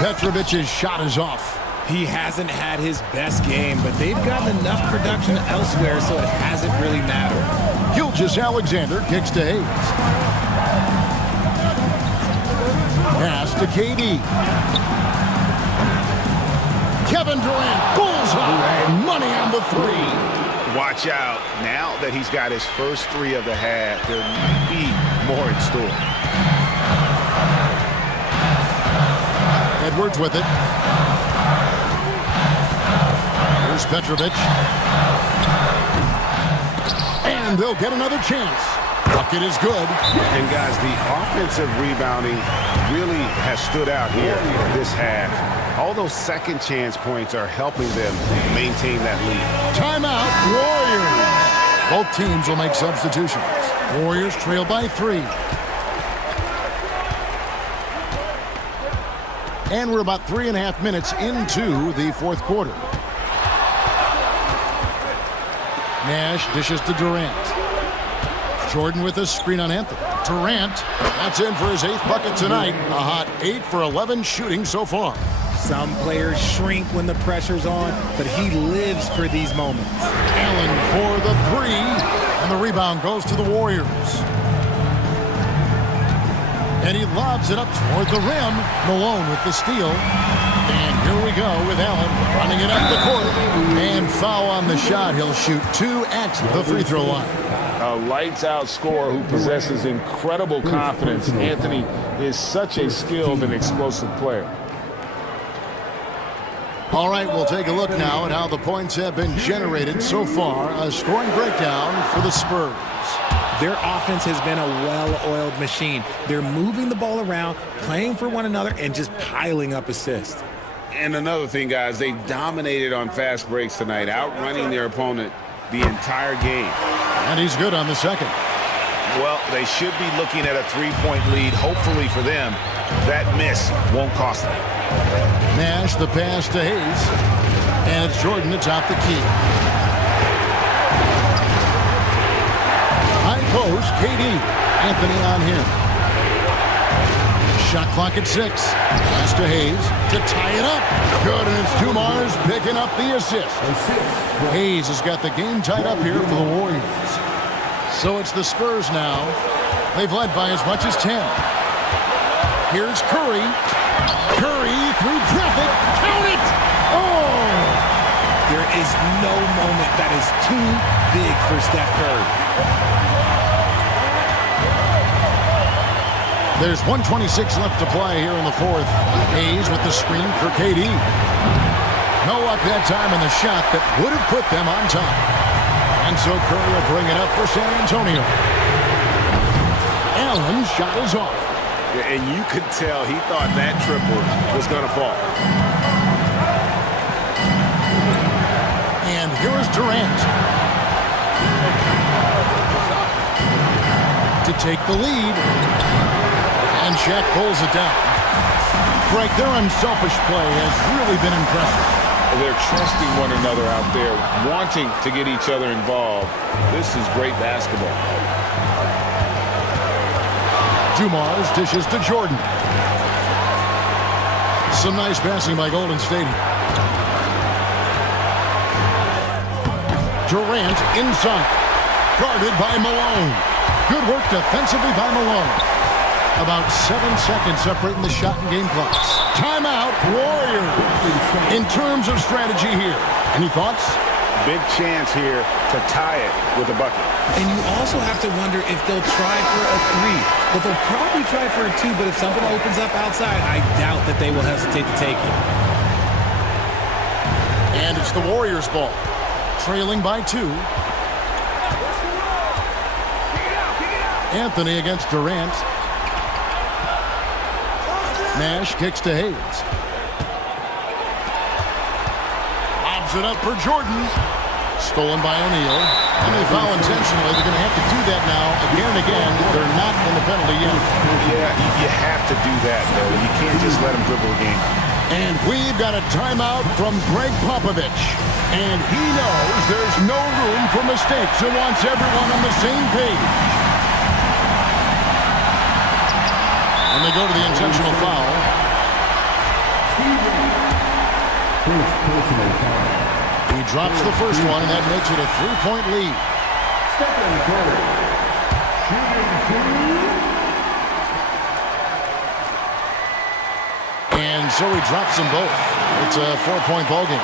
Petrovic's shot is off. He hasn't had his best game, but they've gotten enough production elsewhere, so it hasn't really mattered. Gilgeous-Alexander kicks to Hayes. Pass to KD. Kevin Durant, bullseye, money on the three. Watch out. Now that he's got his first three of the half, there might be more in store. Edwards with it. Here's Petrovic. And they'll get another chance. Bucket is good. And guys, the offensive rebounding really has stood out here this half. All those second chance points are helping them maintain that lead. Timeout, Warriors. Both teams will make substitutions. Warriors trail by 3. And we're about 3.5 minutes into the fourth quarter. Nash dishes to Durant. Jordan with a screen on Anthony. Durant, that's in for his 8th bucket tonight. A hot 8 for 11 shooting so far. Some players shrink when the pressure's on, but he lives for these moments. Allen for the 3, and the rebound goes to the Warriors. And he lobs it up toward the rim. Malone with the steal. And here we go with Allen running it up the court. And foul on the shot. He'll shoot 2 at the free throw line. A lights-out scorer who possesses incredible confidence. Anthony is such a skilled and explosive player. All right, we'll take a look now at how the points have been generated so far. A scoring breakdown for the Spurs. Their offense has been a well-oiled machine. They're moving the ball around, playing for one another, and just piling up assists. And another thing, guys, they dominated on fast breaks tonight, outrunning their opponent the entire game. And he's good on the second. Well, they should be looking at a 3-point lead. Hopefully for them, that miss won't cost them. Nash, the pass to Hayes. And it's Jordan to top the key. High post, KD. Anthony on him. Shot clock at 6. Pass to Hayes to tie it up. Good, and it's Dumars picking up the assist. Hayes has got the game tied up here for the Warriors. So it's the Spurs now. They've led by as much as 10. Here's Curry. Curry through traffic. Count it! Oh! There is no moment that is too big for Steph Curry. There's 1:26 left to play here in the fourth. Hayes with the screen for KD. No luck that time in the shot that would have put them on top. And so Curry will bring it up for San Antonio. Allen's shot is off. And you could tell he thought that triple was going to fall. And here is Durant to take the lead. And Shaq pulls it down. Frank, their unselfish play has really been impressive. They're trusting one another out there, wanting to get each other involved. This is great basketball. Dumars dishes to Jordan. Some nice passing by Golden State. Durant inside. Guarded by Malone. Good work defensively by Malone. About 7 seconds separating the shot and game clocks. Timeout, Warriors. In terms of strategy here, any thoughts? Big chance here to tie it with a bucket. And you also have to wonder if they'll try for a 3. But they'll probably try for a 2, but if something opens up outside, I doubt that they will hesitate to take it. And it's the Warriors' ball. Trailing by 2. Anthony against Durant. Nash kicks to Hayes. Lobs it up for Jordan. Stolen by O'Neal. And they foul intentionally. They're going to have to do that now again and again. They're not in the penalty yet. Yeah, you have to do that, though. You can't just let them dribble the game. And we've got a timeout from Greg Popovich. And he knows there's no room for mistakes and wants everyone on the same page. And they go to the intentional foul. He drops the first one, and that makes it a 3-point lead. Stephen Curry, shooting 2. And so he drops them both. It's a 4-point ball game.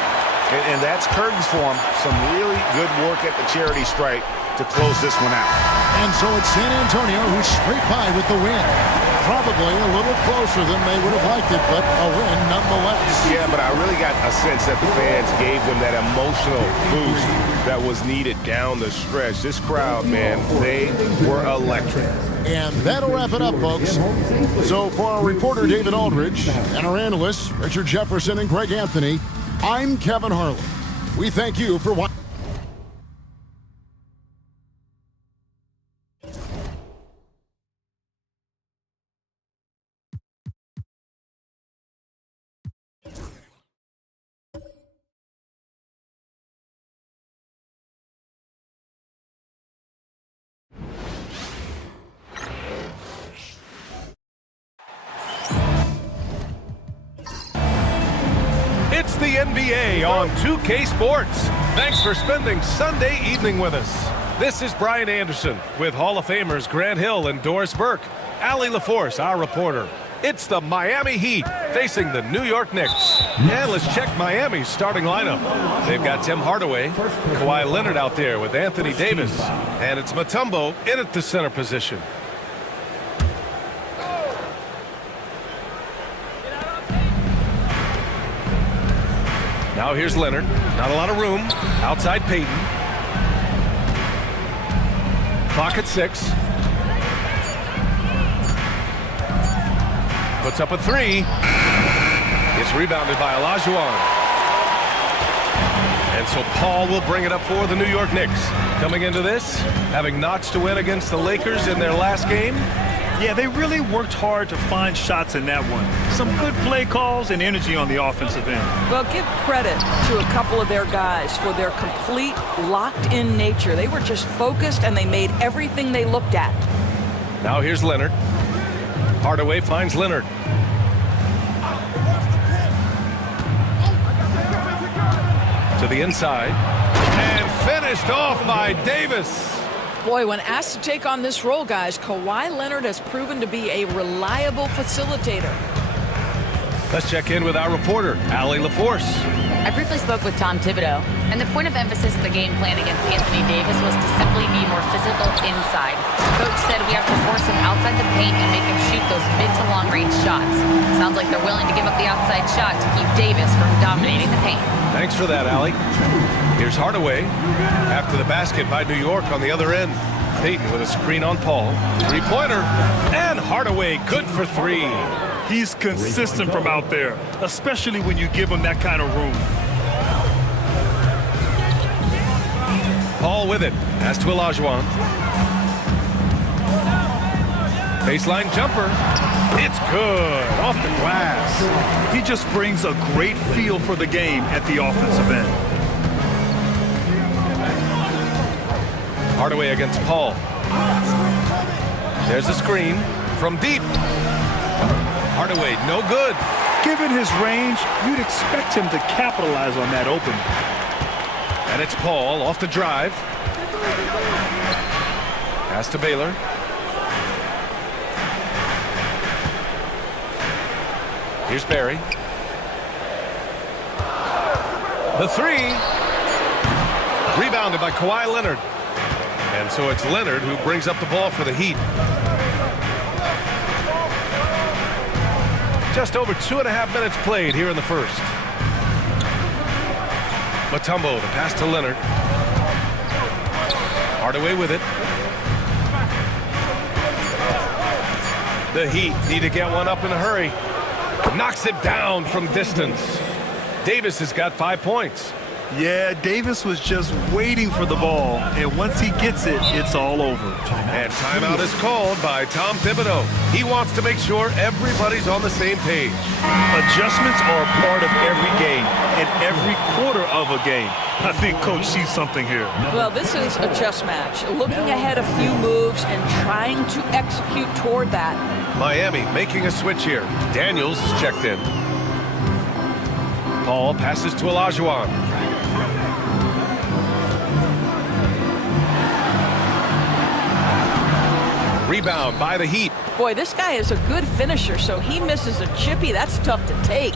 And that's curtains for him. Some really good work at the charity stripe to close this one out. And so it's San Antonio who's straight by with the win. Probably a little closer than they would have liked it, but a win nonetheless. Yeah, but I really got a sense that the fans gave them that emotional boost that was needed down the stretch. This crowd, man, they were electric. And that'll wrap it up, folks. So for our reporter, David Aldridge, and our analysts, Richard Jefferson and Greg Anthony, I'm Kevin Harlan. We thank you for watching. It's the NBA on 2K Sports. Thanks for spending Sunday evening with us. This is Brian Anderson with Hall of Famers Grant Hill and Doris Burke. Allie LaForce, our reporter. It's the Miami Heat facing the New York Knicks. And let's check Miami's starting lineup. They've got Tim Hardaway, Kawhi Leonard out there with Anthony Davis, and it's Mutombo in at the center position. Now here's Leonard. Not a lot of room. Outside Payton. Clock at 6. Puts up a 3. It's rebounded by Olajuwon. And so Paul will bring it up for the New York Knicks. Coming into this, having notched a win against the Lakers in their last game. Yeah, they really worked hard to find shots in that one. Some good play calls and energy on the offensive end. Well, give credit to a couple of their guys for their complete locked-in nature. They were just focused, and they made everything they looked at. Now here's Leonard. Hardaway finds Leonard. To the inside. And finished off by Davis. Boy, when asked to take on this role, guys, Kawhi Leonard has proven to be a reliable facilitator. Let's check in with our reporter, Allie LaForce. I briefly spoke with Tom Thibodeau, and the point of emphasis of the game plan against Anthony Davis was to simply be more physical inside. Coach said we have to force him outside the paint and make him shoot those mid to long range shots. Sounds like they're willing to give up the outside shot to keep Davis from dominating the paint. Thanks for that, Allie. Here's Hardaway after the basket by New York on the other end. Payton with a screen on Paul. Three-pointer. And Hardaway good for 3. He's consistent from out there, especially when you give him that kind of room. Paul with it. Pass to Olajuwon. Baseline jumper. It's good. Off the glass. He just brings a great feel for the game at the offensive end. Hardaway against Paul. There's a screen from deep. Hardaway, no good. Given his range, you'd expect him to capitalize on that open. And it's Paul off the drive. Pass to Baylor. Here's Barry. The 3. Rebounded by Kawhi Leonard. And so it's Leonard who brings up the ball for the Heat. Just over 2.5 minutes played here in the first. Mutombo, the pass to Leonard. Hardaway with it. The Heat need to get one up in a hurry. Knocks it down from distance. Davis has got 5 points. Yeah, Davis was just waiting for the ball, and once he gets it, it's all over. And timeout is called by Tom Thibodeau. He wants to make sure everybody's on the same page. Adjustments are a part of every game and every quarter of a game. I think Coach sees something here. Well, this is a chess match. Looking ahead a few moves and trying to execute toward that. Miami making a switch here. Daniels is checked in. Paul passes to Olajuwon. Rebound by the Heat. Boy, this guy is a good finisher, so he misses a chippy. That's tough to take.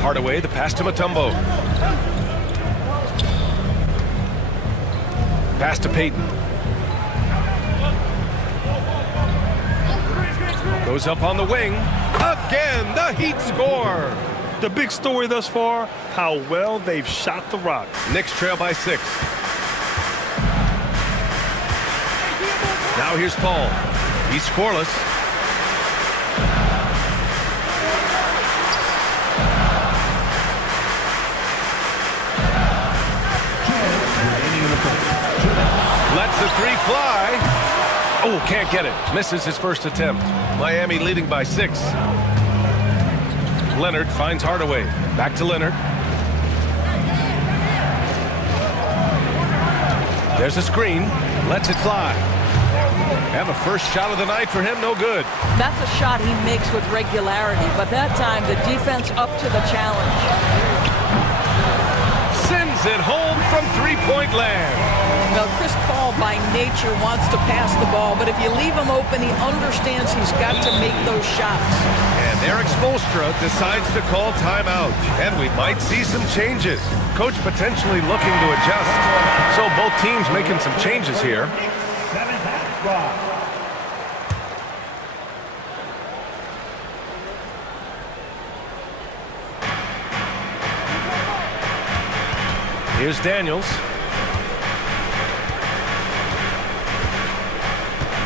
Hardaway, the pass to Mutombo. Pass to Payton. Goes up on the wing. Again, the Heat score. The big story thus far, how well they've shot the rock. Knicks trail by 6. Now here's Paul. He's scoreless. Lets the three fly. Oh, can't get it. Misses his first attempt. Miami leading by 6. Leonard finds Hardaway. Back to Leonard. There's a screen. Lets it fly. And the first shot of the night for him, no good. That's a shot he makes with regularity, but that time the defense up to the challenge. Sends it home from three-point land. Well, Chris Paul by nature wants to pass the ball, but if you leave him open, he understands he's got to make those shots. And Eric Spoelstra decides to call timeout, and we might see some changes. Coach potentially looking to adjust. So both teams making some changes here. Here's Daniels.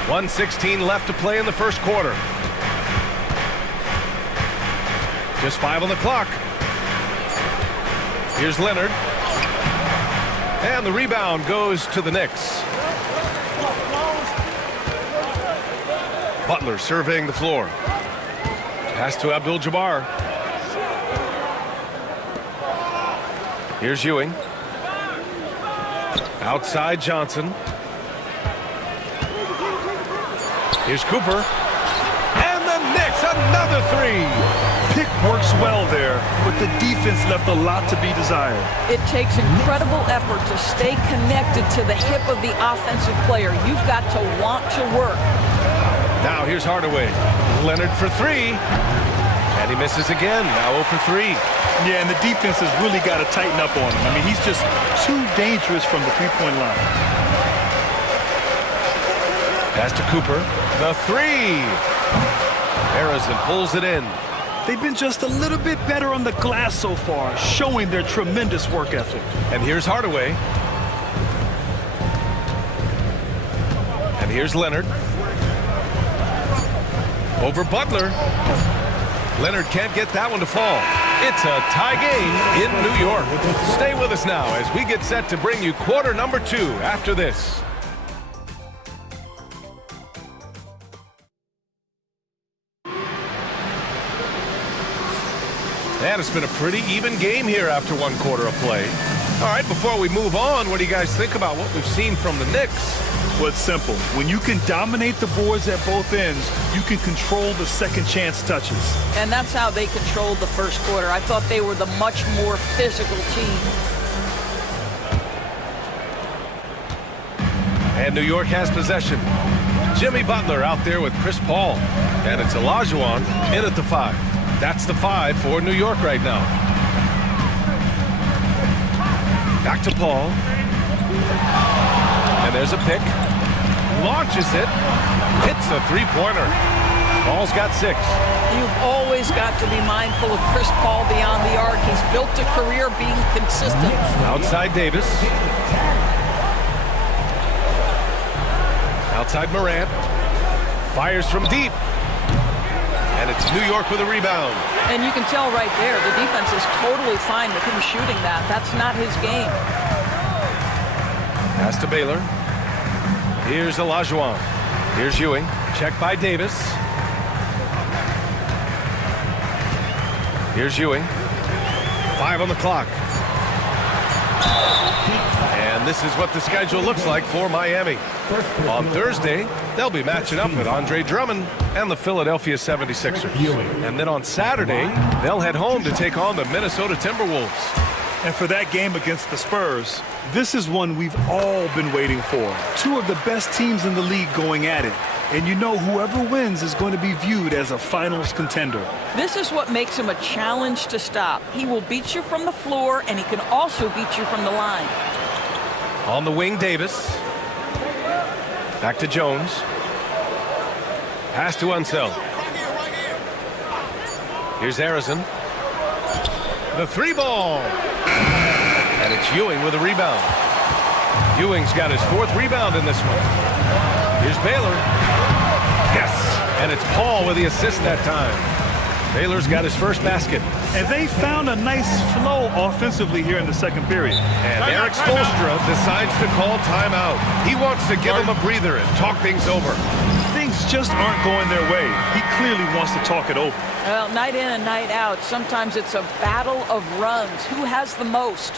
1:16 left to play in the first quarter. Just 5 on the clock. Here's Leonard. And the rebound goes to the Knicks. Butler surveying the floor. Pass to Abdul-Jabbar. Here's Ewing. Outside Johnson. Here's Cooper. And the Knicks, another three. Pick works well there, but the defense left a lot to be desired. It takes incredible effort to stay connected to the hip of the offensive player. You've got to want to work. Now here's Hardaway. Leonard for 3. And he misses again. Now 0 for 3. Yeah, and the defense has really got to tighten up on him. I mean, he's just too dangerous from the three-point line. Pass to Cooper. The 3. Harrison pulls it in. They've been just a little bit better on the glass so far, showing their tremendous work ethic. And here's Hardaway. And here's Leonard. Over Butler. Leonard can't get that one to fall. It's a tie game in New York. Stay with us now as we get set to bring you quarter number 2 after this. And it's been a pretty even game here after 1 quarter of play. All right, before we move on, what do you guys think about what we've seen from the Knicks? Well, it's simple. When you can dominate the boards at both ends, you can control the second chance touches. And that's how they controlled the first quarter. I thought they were the much more physical team. And New York has possession. Jimmy Butler out there with Chris Paul. And it's Olajuwon in at the 5. That's the 5 for New York right now. Back to Paul. And there's a pick. Launches it. Hits a three-pointer. Paul's got 6. You've always got to be mindful of Chris Paul beyond the arc. He's built a career being consistent. Outside Davis. Outside Morant. Fires from deep. And it's New York with a rebound. And you can tell right there, the defense is totally fine with him shooting that. That's not his game. Pass to Baylor. Here's Olajuwon. Here's Ewing. Check by Davis. Here's Ewing. 5 on the clock. And this this is what the schedule looks like for Miami. On Thursday, they'll be matching up with Andre Drummond and the Philadelphia 76ers. And then on Saturday, they'll head home to take on the Minnesota Timberwolves. And for that game against the Spurs, this is one we've all been waiting for. Two of the best teams in the league going at it. And you know whoever wins is going to be viewed as a finals contender. This is what makes him a challenge to stop. He will beat you from the floor, and he can also beat you from the line. On the wing, Davis. Back to Jones. Pass to Unseld. Here's Harrison. The three ball. And it's Ewing with a rebound. Ewing's got his 4th rebound in this one. Here's Baylor. Yes. And it's Paul with the assist that time. Baylor's got his first basket. And they found a nice flow offensively here in the second period. And Eric Spoelstra decides to call timeout. He wants to give him a breather and talk things over. Things just aren't going their way. He clearly wants to talk it over. Well, night in and night out, sometimes it's a battle of runs. Who has the most?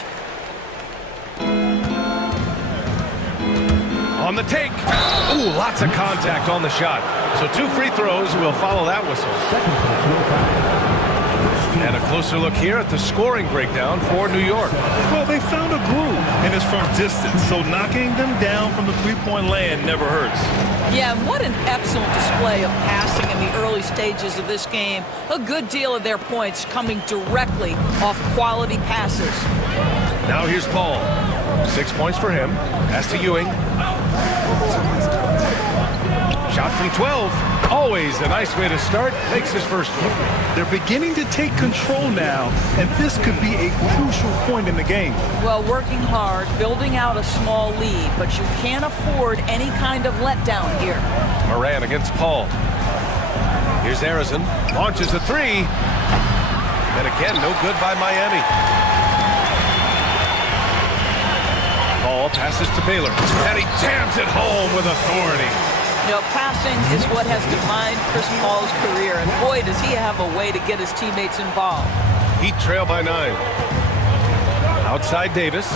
On the take. Ooh, lots of contact on the shot. So 2 free throws will follow that whistle. And a closer look here at the scoring breakdown for New York. Well, they found a groove, and it's from distance, so knocking them down from the three-point land never hurts. Yeah, and what an excellent display of passing in the early stages of this game. A good deal of their points coming directly off quality passes. Now here's Paul. 6 points for him. Pass to Ewing. Shot from 12. Always a nice way to start. Makes his first one. They're beginning to take control now, and this could be a crucial point in the game. Well, working hard, building out a small lead, but you can't afford any kind of letdown here. Moran against Paul. Here's Harrison. Launches a 3. And again, no good by Miami. Paul passes to Baylor. And he jams it home with authority. You know, passing is what has defined Chris Paul's career, and boy, does he have a way to get his teammates involved. Heat trail by 9. Outside Davis.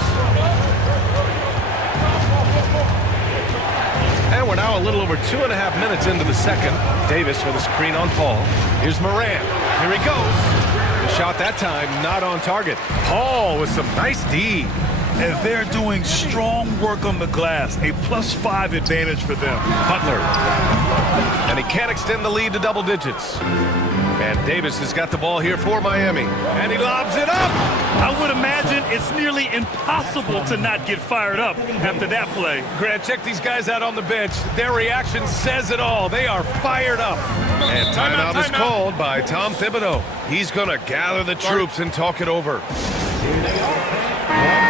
And we're now a little over 2.5 minutes into the second. Davis with a screen on Paul. Here's Moran. Here he goes. The shot that time not on target. Paul with some nice D. And they're doing strong work on the glass. A +5 advantage for them. Butler. And he can't extend the lead to double digits. And Davis has got the ball here for Miami. And he lobs it up. I would imagine it's nearly impossible to not get fired up after that play. Grant, check these guys out on the bench. Their reaction says it all. They are fired up. And timeout is called by Tom Thibodeau. He's going to gather the troops and talk it over.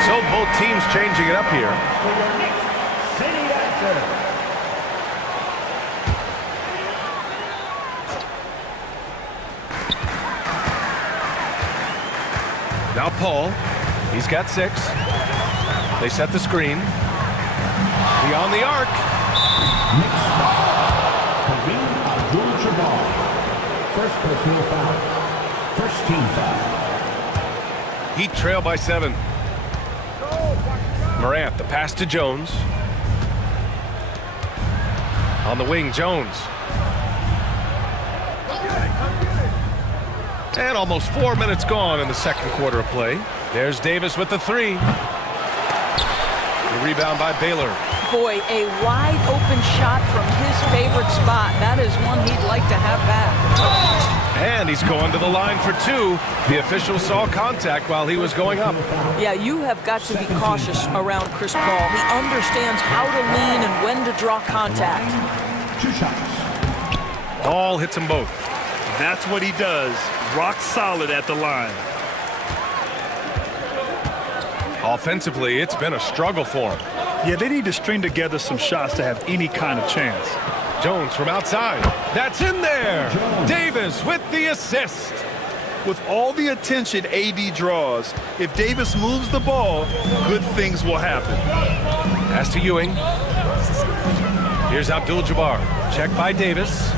So both teams changing it up here. Now Paul, he's got 6. They set the screen. Beyond the arc. First personal foul. First team foul. Heat trail by 7. Morant, the pass to Jones. On the wing, Jones. And almost 4 minutes gone in the second quarter of play. There's Davis with the 3. The rebound by Baylor. Boy, a wide open shot from his favorite spot. That is one he'd like to have back. And he's going to the line for 2. The official saw contact while he was going up. Yeah, you have got to be cautious around Chris Paul. He understands how to lean and when to draw contact. 2 shots. Ball hits them both. That's what he does. Rock solid at the line. Offensively, it's been a struggle for him. Yeah, they need to string together some shots to have any kind of chance. Jones from outside. That's in there. Davis with the assist. With all the attention AD draws, if Davis moves the ball, good things will happen. Pass to Ewing. Here's Abdul-Jabbar. Check by Davis.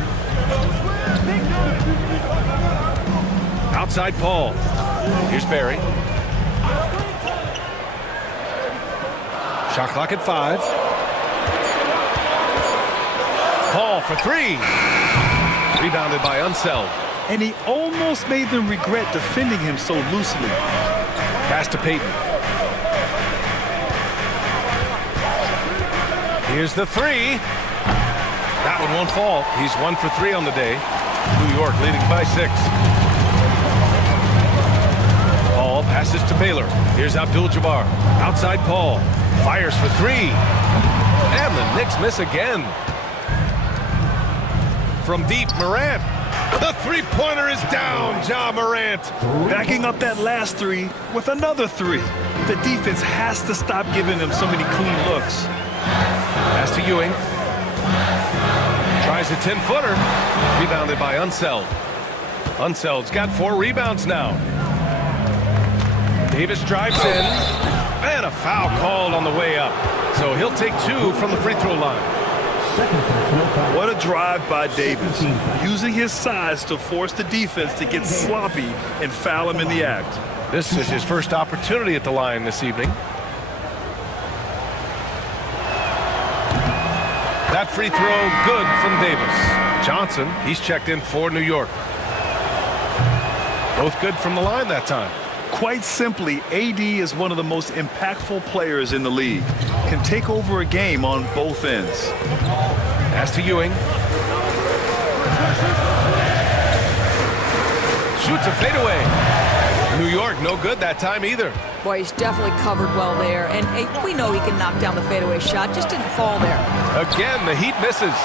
Outside Paul. Here's Barry. Shot clock at 5. Paul for 3. Rebounded by Unseld. And he almost made them regret defending him so loosely. Pass to Payton. Here's the 3. That one won't fall. He's 1 for 3 on the day. New York leading by 6. Paul passes to Baylor. Here's Abdul-Jabbar. Outside Paul. Fires for 3. And the Knicks miss again. From deep, Morant. The three-pointer is down, Ja Morant. Backing up that last 3 with another 3. The defense has to stop giving them so many clean looks. Pass to Ewing. Tries a 10-footer. Rebounded by Unseld. Unseld's got 4 rebounds now. Davis drives in. And a foul called on the way up. So he'll take 2 from the free throw line. What a drive by Davis, using his size to force the defense to get sloppy and foul him in the act. This is his first opportunity at the line this evening. That free throw good from Davis. Johnson, he's checked in for New York. Both good from the line that time. Quite simply, AD is one of the most impactful players in the league. Can take over a game on both ends. Pass to Ewing. Shoots a fadeaway. New York, no good that time either. Boy, he's definitely covered well there. And we know he can knock down the fadeaway shot. Just didn't fall there. Again, the Heat misses.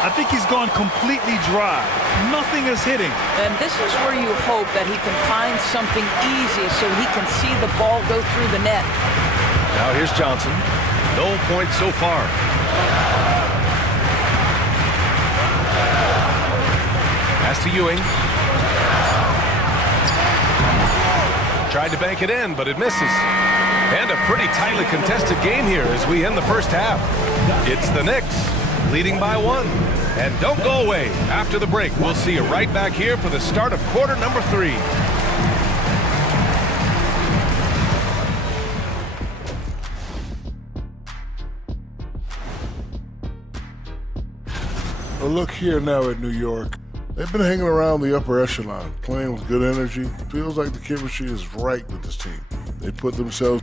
I think he's gone completely dry. Nothing is hitting. And this is where you hope that he can find something easy so he can see the ball go through the net. Now here's Johnson. No points so far. Pass to Ewing. Tried to bank it in, but it misses. And a pretty tightly contested game here as we end the first half. It's the Knicks leading by 1. And don't go away. After the break, we'll see you right back here for the start of quarter number 3. Well, look here now at New York. They've been hanging around the upper echelon, playing with good energy. Feels like the chemistry is right with this team. They put themselves...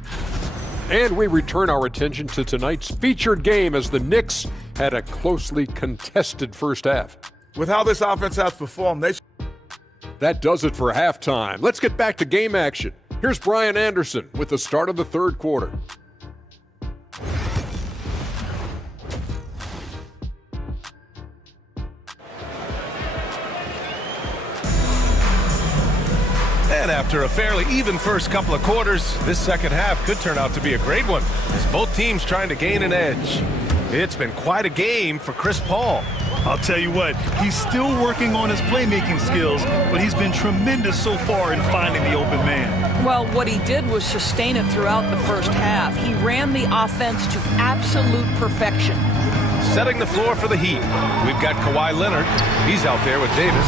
And we return our attention to tonight's featured game as the Knicks had a closely contested first half. With how this offense has performed, That does it for halftime. Let's get back to game action. Here's Brian Anderson with the start of the third quarter. And after a fairly even first couple of quarters, this second half could turn out to be a great one as both teams trying to gain an edge. It's been quite a game for Chris Paul. I'll tell you what, he's still working on his playmaking skills, but he's been tremendous so far in finding the open man. Well, what he did was sustain it throughout the first half. He ran the offense to absolute perfection. Setting the floor for the Heat, we've got Kawhi Leonard. He's out there with Davis.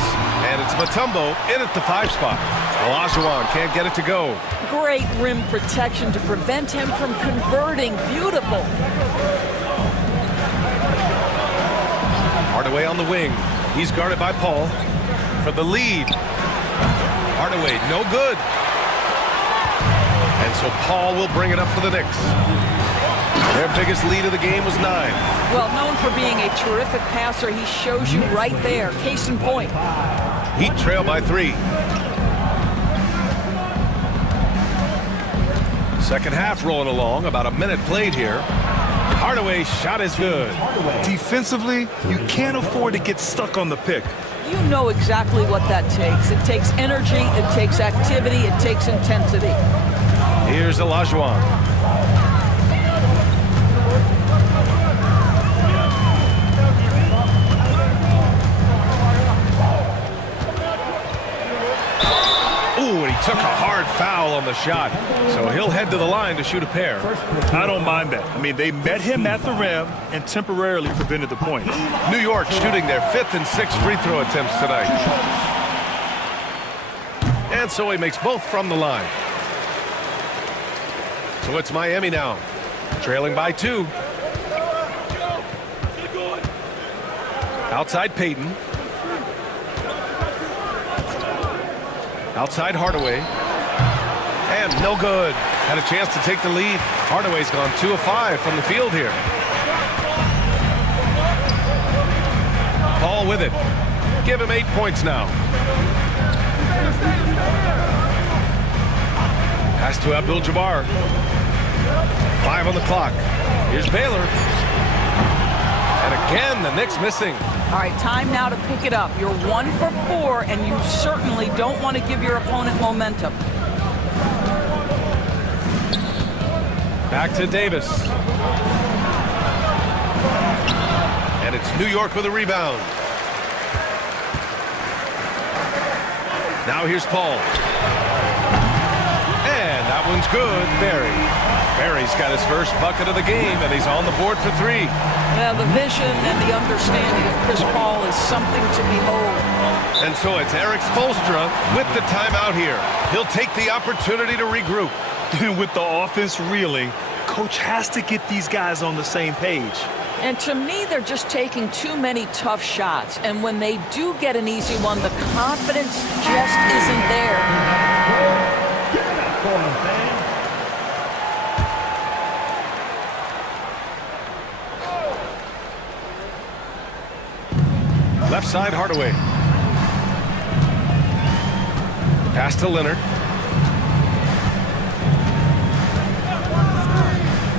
And it's Mutombo in at the 5 spot. Olajuwon can't get it to go. Great rim protection to prevent him from converting. Beautiful. Hardaway on the wing. He's guarded by Paul for the lead. Hardaway, no good. And so Paul will bring it up for the Knicks. Their biggest lead of the game was 9. Well, known for being a terrific passer, he shows you right there. Case in point. Heat trail by 3. Second half rolling along, about a minute played here. Hardaway's shot is good. Defensively, you can't afford to get stuck on the pick. You know exactly what that takes. It takes energy, it takes activity, it takes intensity. Here's Olajuwon. Ooh, and he took a hard foul on the shot. So he'll head to the line to shoot a pair. I don't mind that. I mean, they met him at the rim and temporarily prevented the points. New York shooting their 5th and 6th free throw attempts tonight. And so he makes both from the line. So it's Miami now. Trailing by 2. Outside Peyton. Outside Hardaway. And no good. Had a chance to take the lead. Hardaway's gone 2 of 5 from the field here. Paul with it. Give him 8 points now. Pass to Abdul-Jabbar. 5 on the clock. Here's Baylor. And again, the Knicks missing. All right, time now to pick it up. You're 1 for 4, and you certainly don't want to give your opponent momentum. Back to Davis. And it's New York with a rebound. Now here's Paul. And that one's good. Barry's got his first bucket of the game, and he's on the board for 3. Well, the vision and the understanding of Chris Paul is something to behold. And so it's Eric Spoelstra with the timeout here. He'll take the opportunity to regroup. With the offense reeling, coach has to get these guys on the same page. And to me, they're just taking too many tough shots. And when they do get an easy one, the confidence just isn't there. Left side, Hardaway. Pass to Leonard.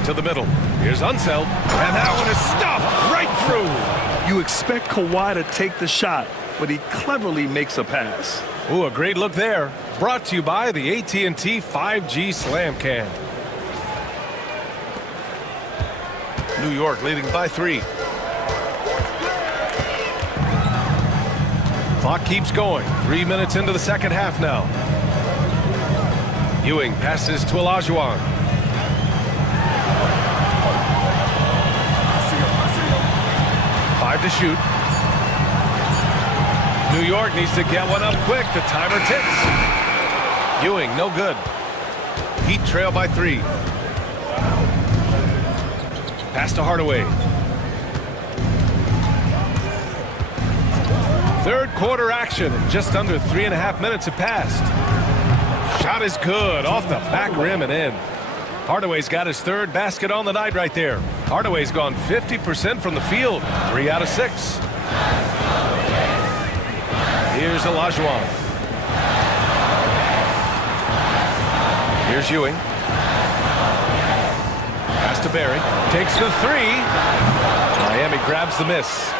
To the middle. Here's Unseld. And that one is stuffed right through. You expect Kawhi to take the shot, but he cleverly makes a pass. Ooh, a great look there. Brought to you by the AT&T 5G Slam Can. New York leading by 3. Clock keeps going. 3 minutes into the second half now. Ewing passes to Olajuwon. To shoot. New York needs to get one up quick. The timer ticks. Ewing, no good. Heat trail by 3. Pass to Hardaway. Third quarter action. Just under 3.5 minutes have passed. Shot is good. Off the back rim and in. Hardaway's got his third basket on the night right there. Hardaway's gone 50% from the field. 3 out of 6. Here's Olajuwon. Here's Ewing. Pass to Barry. Takes the 3. Miami grabs the miss.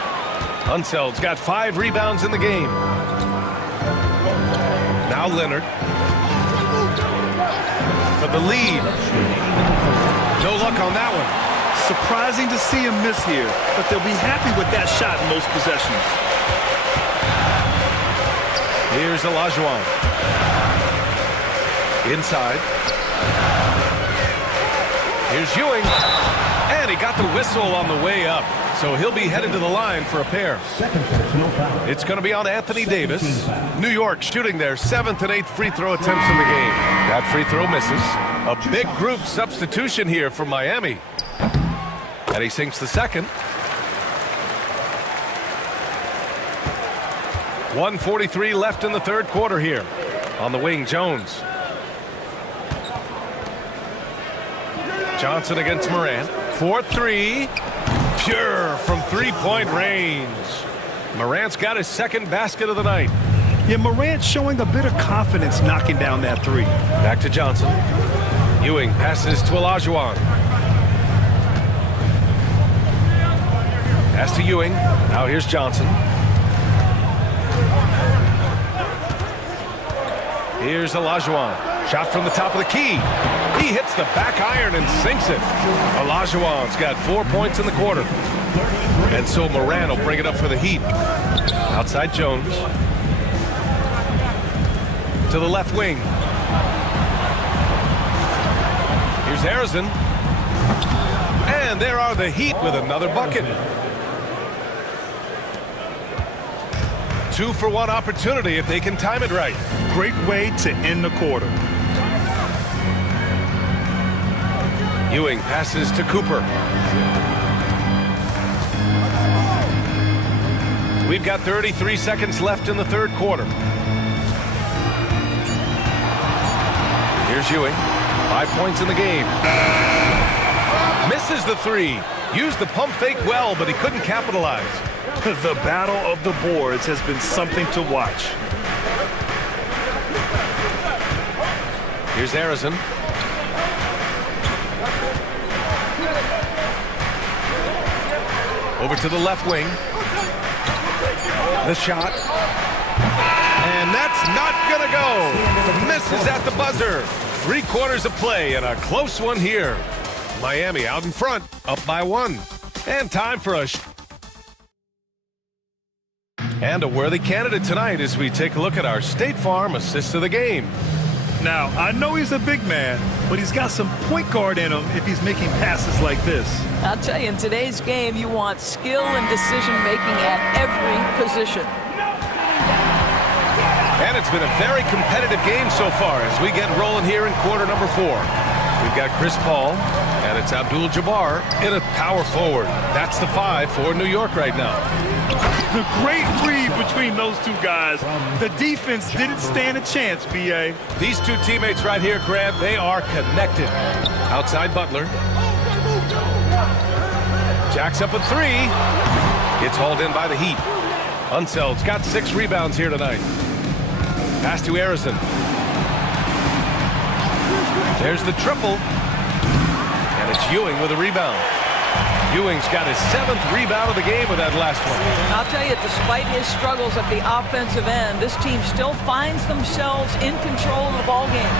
Unseld's got 5 rebounds in the game. Now Leonard. For the lead. No luck on that one. Surprising to see him miss here, but they'll be happy with that shot in most possessions. Here's Olajuwon. Inside. Here's Ewing. And he got the whistle on the way up. So he'll be headed to the line for a pair. It's going to be on Anthony Davis. New York shooting their 7th and 8th free throw attempts in the game. That free throw misses. A big group substitution here for Miami. And he sinks the second. 1:43 left in the third quarter here. On the wing, Jones. Johnson against Morant. 4-3. Pure from three-point range. Morant's got his second basket of the night. Yeah, Morant showing a bit of confidence knocking down that 3. Back to Johnson. Ewing passes to Olajuwon. Pass to Ewing. Now here's Johnson. Here's Olajuwon. Shot from the top of the key. He hits the back iron and sinks it. Olajuwon's got 4 points in the quarter. And so Morant will bring it up for the Heat. Outside Jones. To the left wing. Here's Harrison. And there are the Heat with another bucket. 2-for-1 opportunity if they can time it right. Great way to end the quarter. Ewing passes to Cooper. We've got 33 seconds left in the third quarter. Here's Ewing. 5 points in the game. Misses the three. Used the pump fake well, but he couldn't capitalize. The battle of the boards has been something to watch. Here's Harrison. Over to the left wing. The shot. And that's not going to go. The miss is at the buzzer. 3 quarters of play and a close one here. Miami out in front, up by 1. And time for a worthy candidate tonight as we take a look at our State Farm assist of the game. Now, I know he's a big man, but he's got some point guard in him if he's making passes like this. I'll tell you, in today's game, you want skill and decision-making at every position. And it's been a very competitive game so far as we get rolling here in quarter number 4. We've got Chris Paul, and it's Abdul-Jabbar in a power forward. That's the 5 for New York right now. The great read between those two guys. The defense didn't stand a chance, B.A. These two teammates right here, Grant, they are connected. Outside Butler. Jacks up a 3. It's hauled in by the Heat. Unseld's got 6 rebounds here tonight. Pass to Harrison. There's the triple. And it's Ewing with a rebound. Ewing's got his 7th rebound of the game with that last one. I'll tell you, despite his struggles at the offensive end, this team still finds themselves in control of the ball game.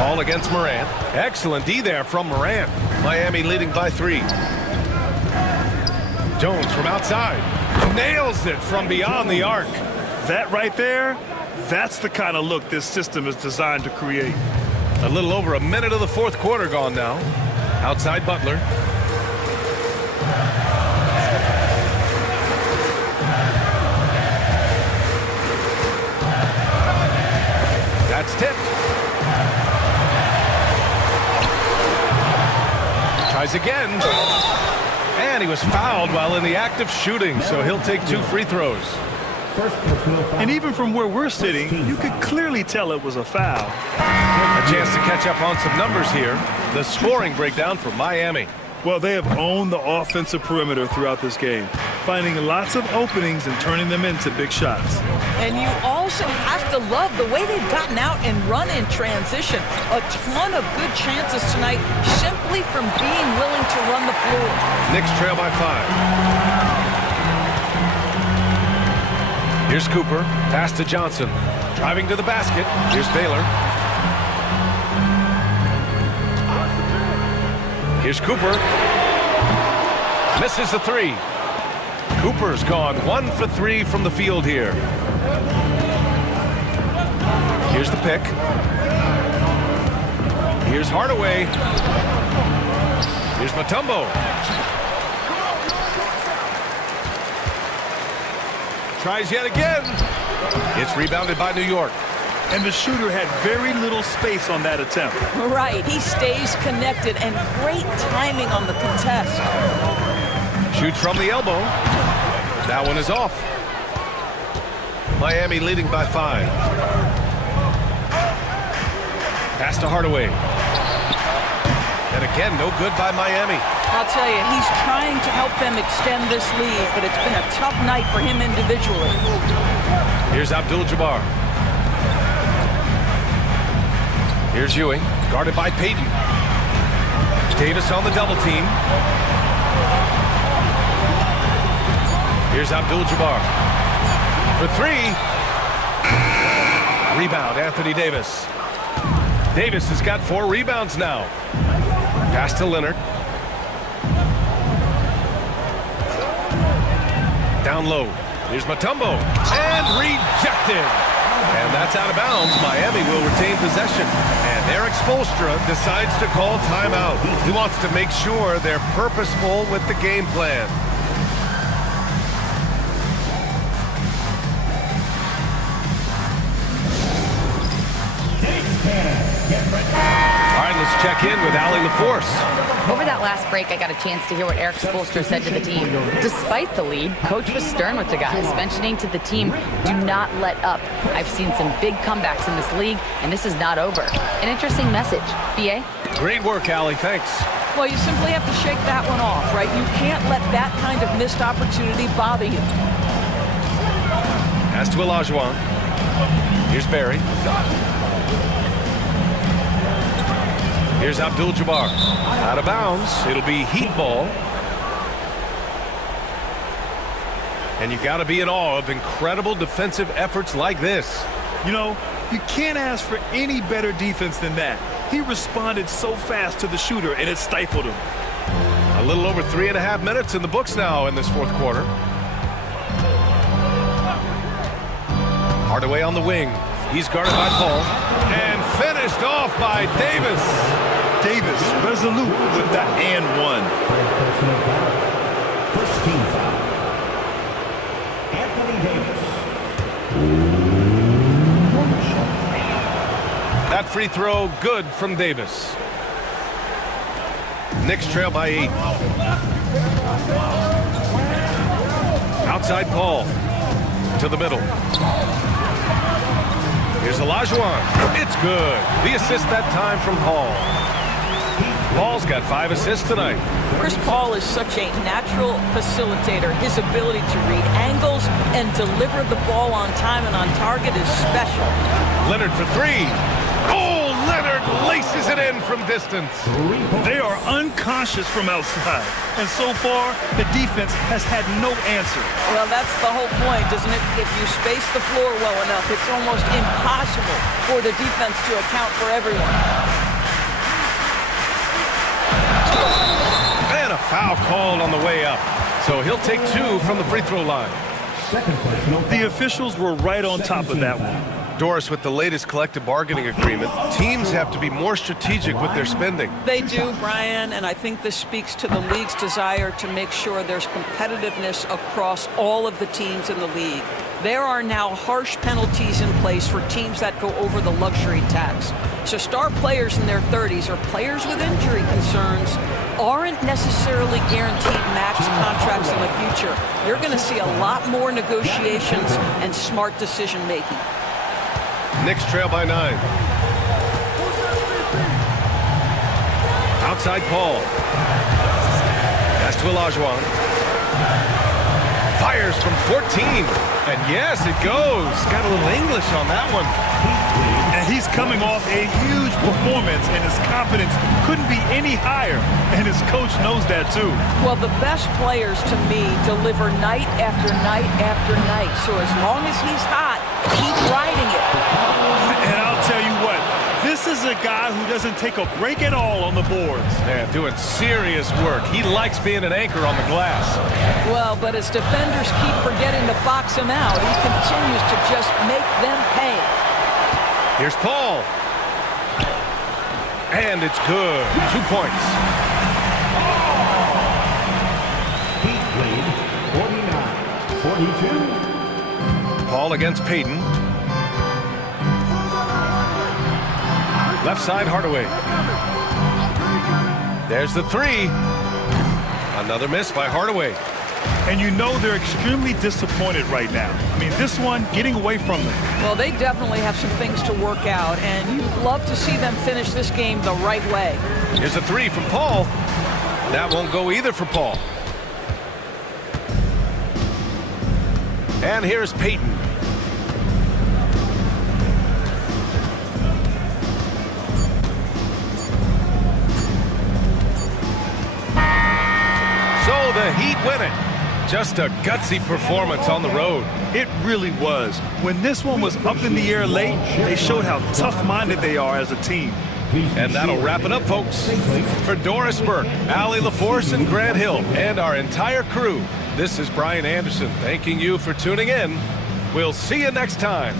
Ball against Morant. Excellent D there from Morant. Miami leading by 3. Jones from outside. Nails it from beyond the arc. That right there, that's the kind of look this system is designed to create. A little over a minute of the fourth quarter gone now. Outside Butler. That's tipped. Tries again. And he was fouled while in the act of shooting, so he'll take 2 free throws. And even from where we're sitting, you could clearly tell it was a foul. A chance to catch up on some numbers here. The scoring breakdown for Miami. Well, they have owned the offensive perimeter throughout this game, finding lots of openings and turning them into big shots. And you also have to love the way they've gotten out and run in transition. A ton of good chances tonight simply from being willing to run the floor. Knicks trail by 5. Here's Cooper. Pass to Johnson. Driving to the basket. Here's Baylor. Here's Cooper. Misses the 3. Cooper's gone 1 for 3 from the field here. Here's the pick. Here's Hardaway. Here's Mutombo. Tries yet again. It's rebounded by New York. And the shooter had very little space on that attempt. Right, he stays connected and great timing on the contest. Shoots from the elbow. That one is off. Miami leading by 5. Pass to Hardaway. And again, no good by Miami. I'll tell you, he's trying to help them extend this lead, but it's been a tough night for him individually. Here's Abdul-Jabbar. Here's Ewing, guarded by Payton. Davis on the double team. Here's Abdul-Jabbar. For 3. Rebound, Anthony Davis. Davis has got 4 rebounds now. Pass to Leonard. Down low. Here's Mutombo. And rejected. And that's out of bounds. Miami will retain possession. And Eric Spoelstra decides to call timeout. He wants to make sure they're purposeful with the game plan. check in with Allie LaForce. Over that last break, I got a chance to hear what Eric Spoelstra said to the team. Despite the lead, Coach was stern with the guys, mentioning to the team, do not let up. I've seen some big comebacks in this league, and this is not over. An interesting message. B.A.? Great work, Allie. Thanks. Well, you simply have to shake that one off, right? You can't let that kind of missed opportunity bother you. Pass to Olajuwon. Here's Barry. Here's Abdul-Jabbar. Out of bounds. It'll be Heat ball. And you got to be in awe of incredible defensive efforts like this. You know, you can't ask for any better defense than that. He responded so fast to the shooter, and it stifled him. A little over 3.5 minutes in the books now in this fourth quarter. Hardaway on the wing. He's guarded by Paul. And finished off by Davis. Davis resolute with the and one. First team foul. Anthony Davis. That free throw good from Davis. Knicks trail by 8. Outside Paul. To the middle. Here's Olajuwon. It's good. The assist that time from Paul. Paul's got 5 assists tonight. Chris Paul is such a natural facilitator. His ability to read angles and deliver the ball on time and on target is special. Leonard for 3. Oh, Leonard laces it in from distance. They are unconscious from outside, and so far, the defense has had no answer. Well, that's the whole point, isn't it? If you space the floor well enough, it's almost impossible for the defense to account for everyone. And a foul called on the way up. So he'll take 2 from the free throw line. The officials were right on top of that one. Doris, with the latest collective bargaining agreement, teams have to be more strategic with their spending. They do, Brian, and I think this speaks to the league's desire to make sure there's competitiveness across all of the teams in the league. There are now harsh penalties in place for teams that go over the luxury tax. So star players in their 30s or players with injury concerns aren't necessarily guaranteed max contracts in the future. You're going to see a lot more negotiations and smart decision-making. Knicks trail by 9. Outside Paul. Pass to Olajuwon. Fires from 14. And yes, it goes. Got a little English on that one. And he's coming off a huge performance, and his confidence couldn't be any higher. And his coach knows that, too. Well, the best players, to me, deliver night after night after night. So as long as he's hot, keep riding it. And I'll tell you what, this is a guy who doesn't take a break at all on the boards. Yeah, doing serious work. He likes being an anchor on the glass. Well, but as defenders keep forgetting to box him out, he continues to just make them pay. Here's Paul. And it's good. 2 points. Heat lead, 49-42. Paul against Payton. Left side, Hardaway. There's the 3. Another miss by Hardaway. And you know they're extremely disappointed right now. I mean, this one getting away from them. Well, they definitely have some things to work out, and you'd love to see them finish this game the right way. Here's a 3 from Paul. That won't go either for Paul. And here's Payton. So the Heat win it. Just a gutsy performance on the road. It really was. When this one was up in the air late, they showed how tough-minded they are as a team. And that'll wrap it up, folks. For Doris Burke, Allie LaForce, and Grant Hill, and our entire crew, this is Brian Anderson thanking you for tuning in. We'll see you next time.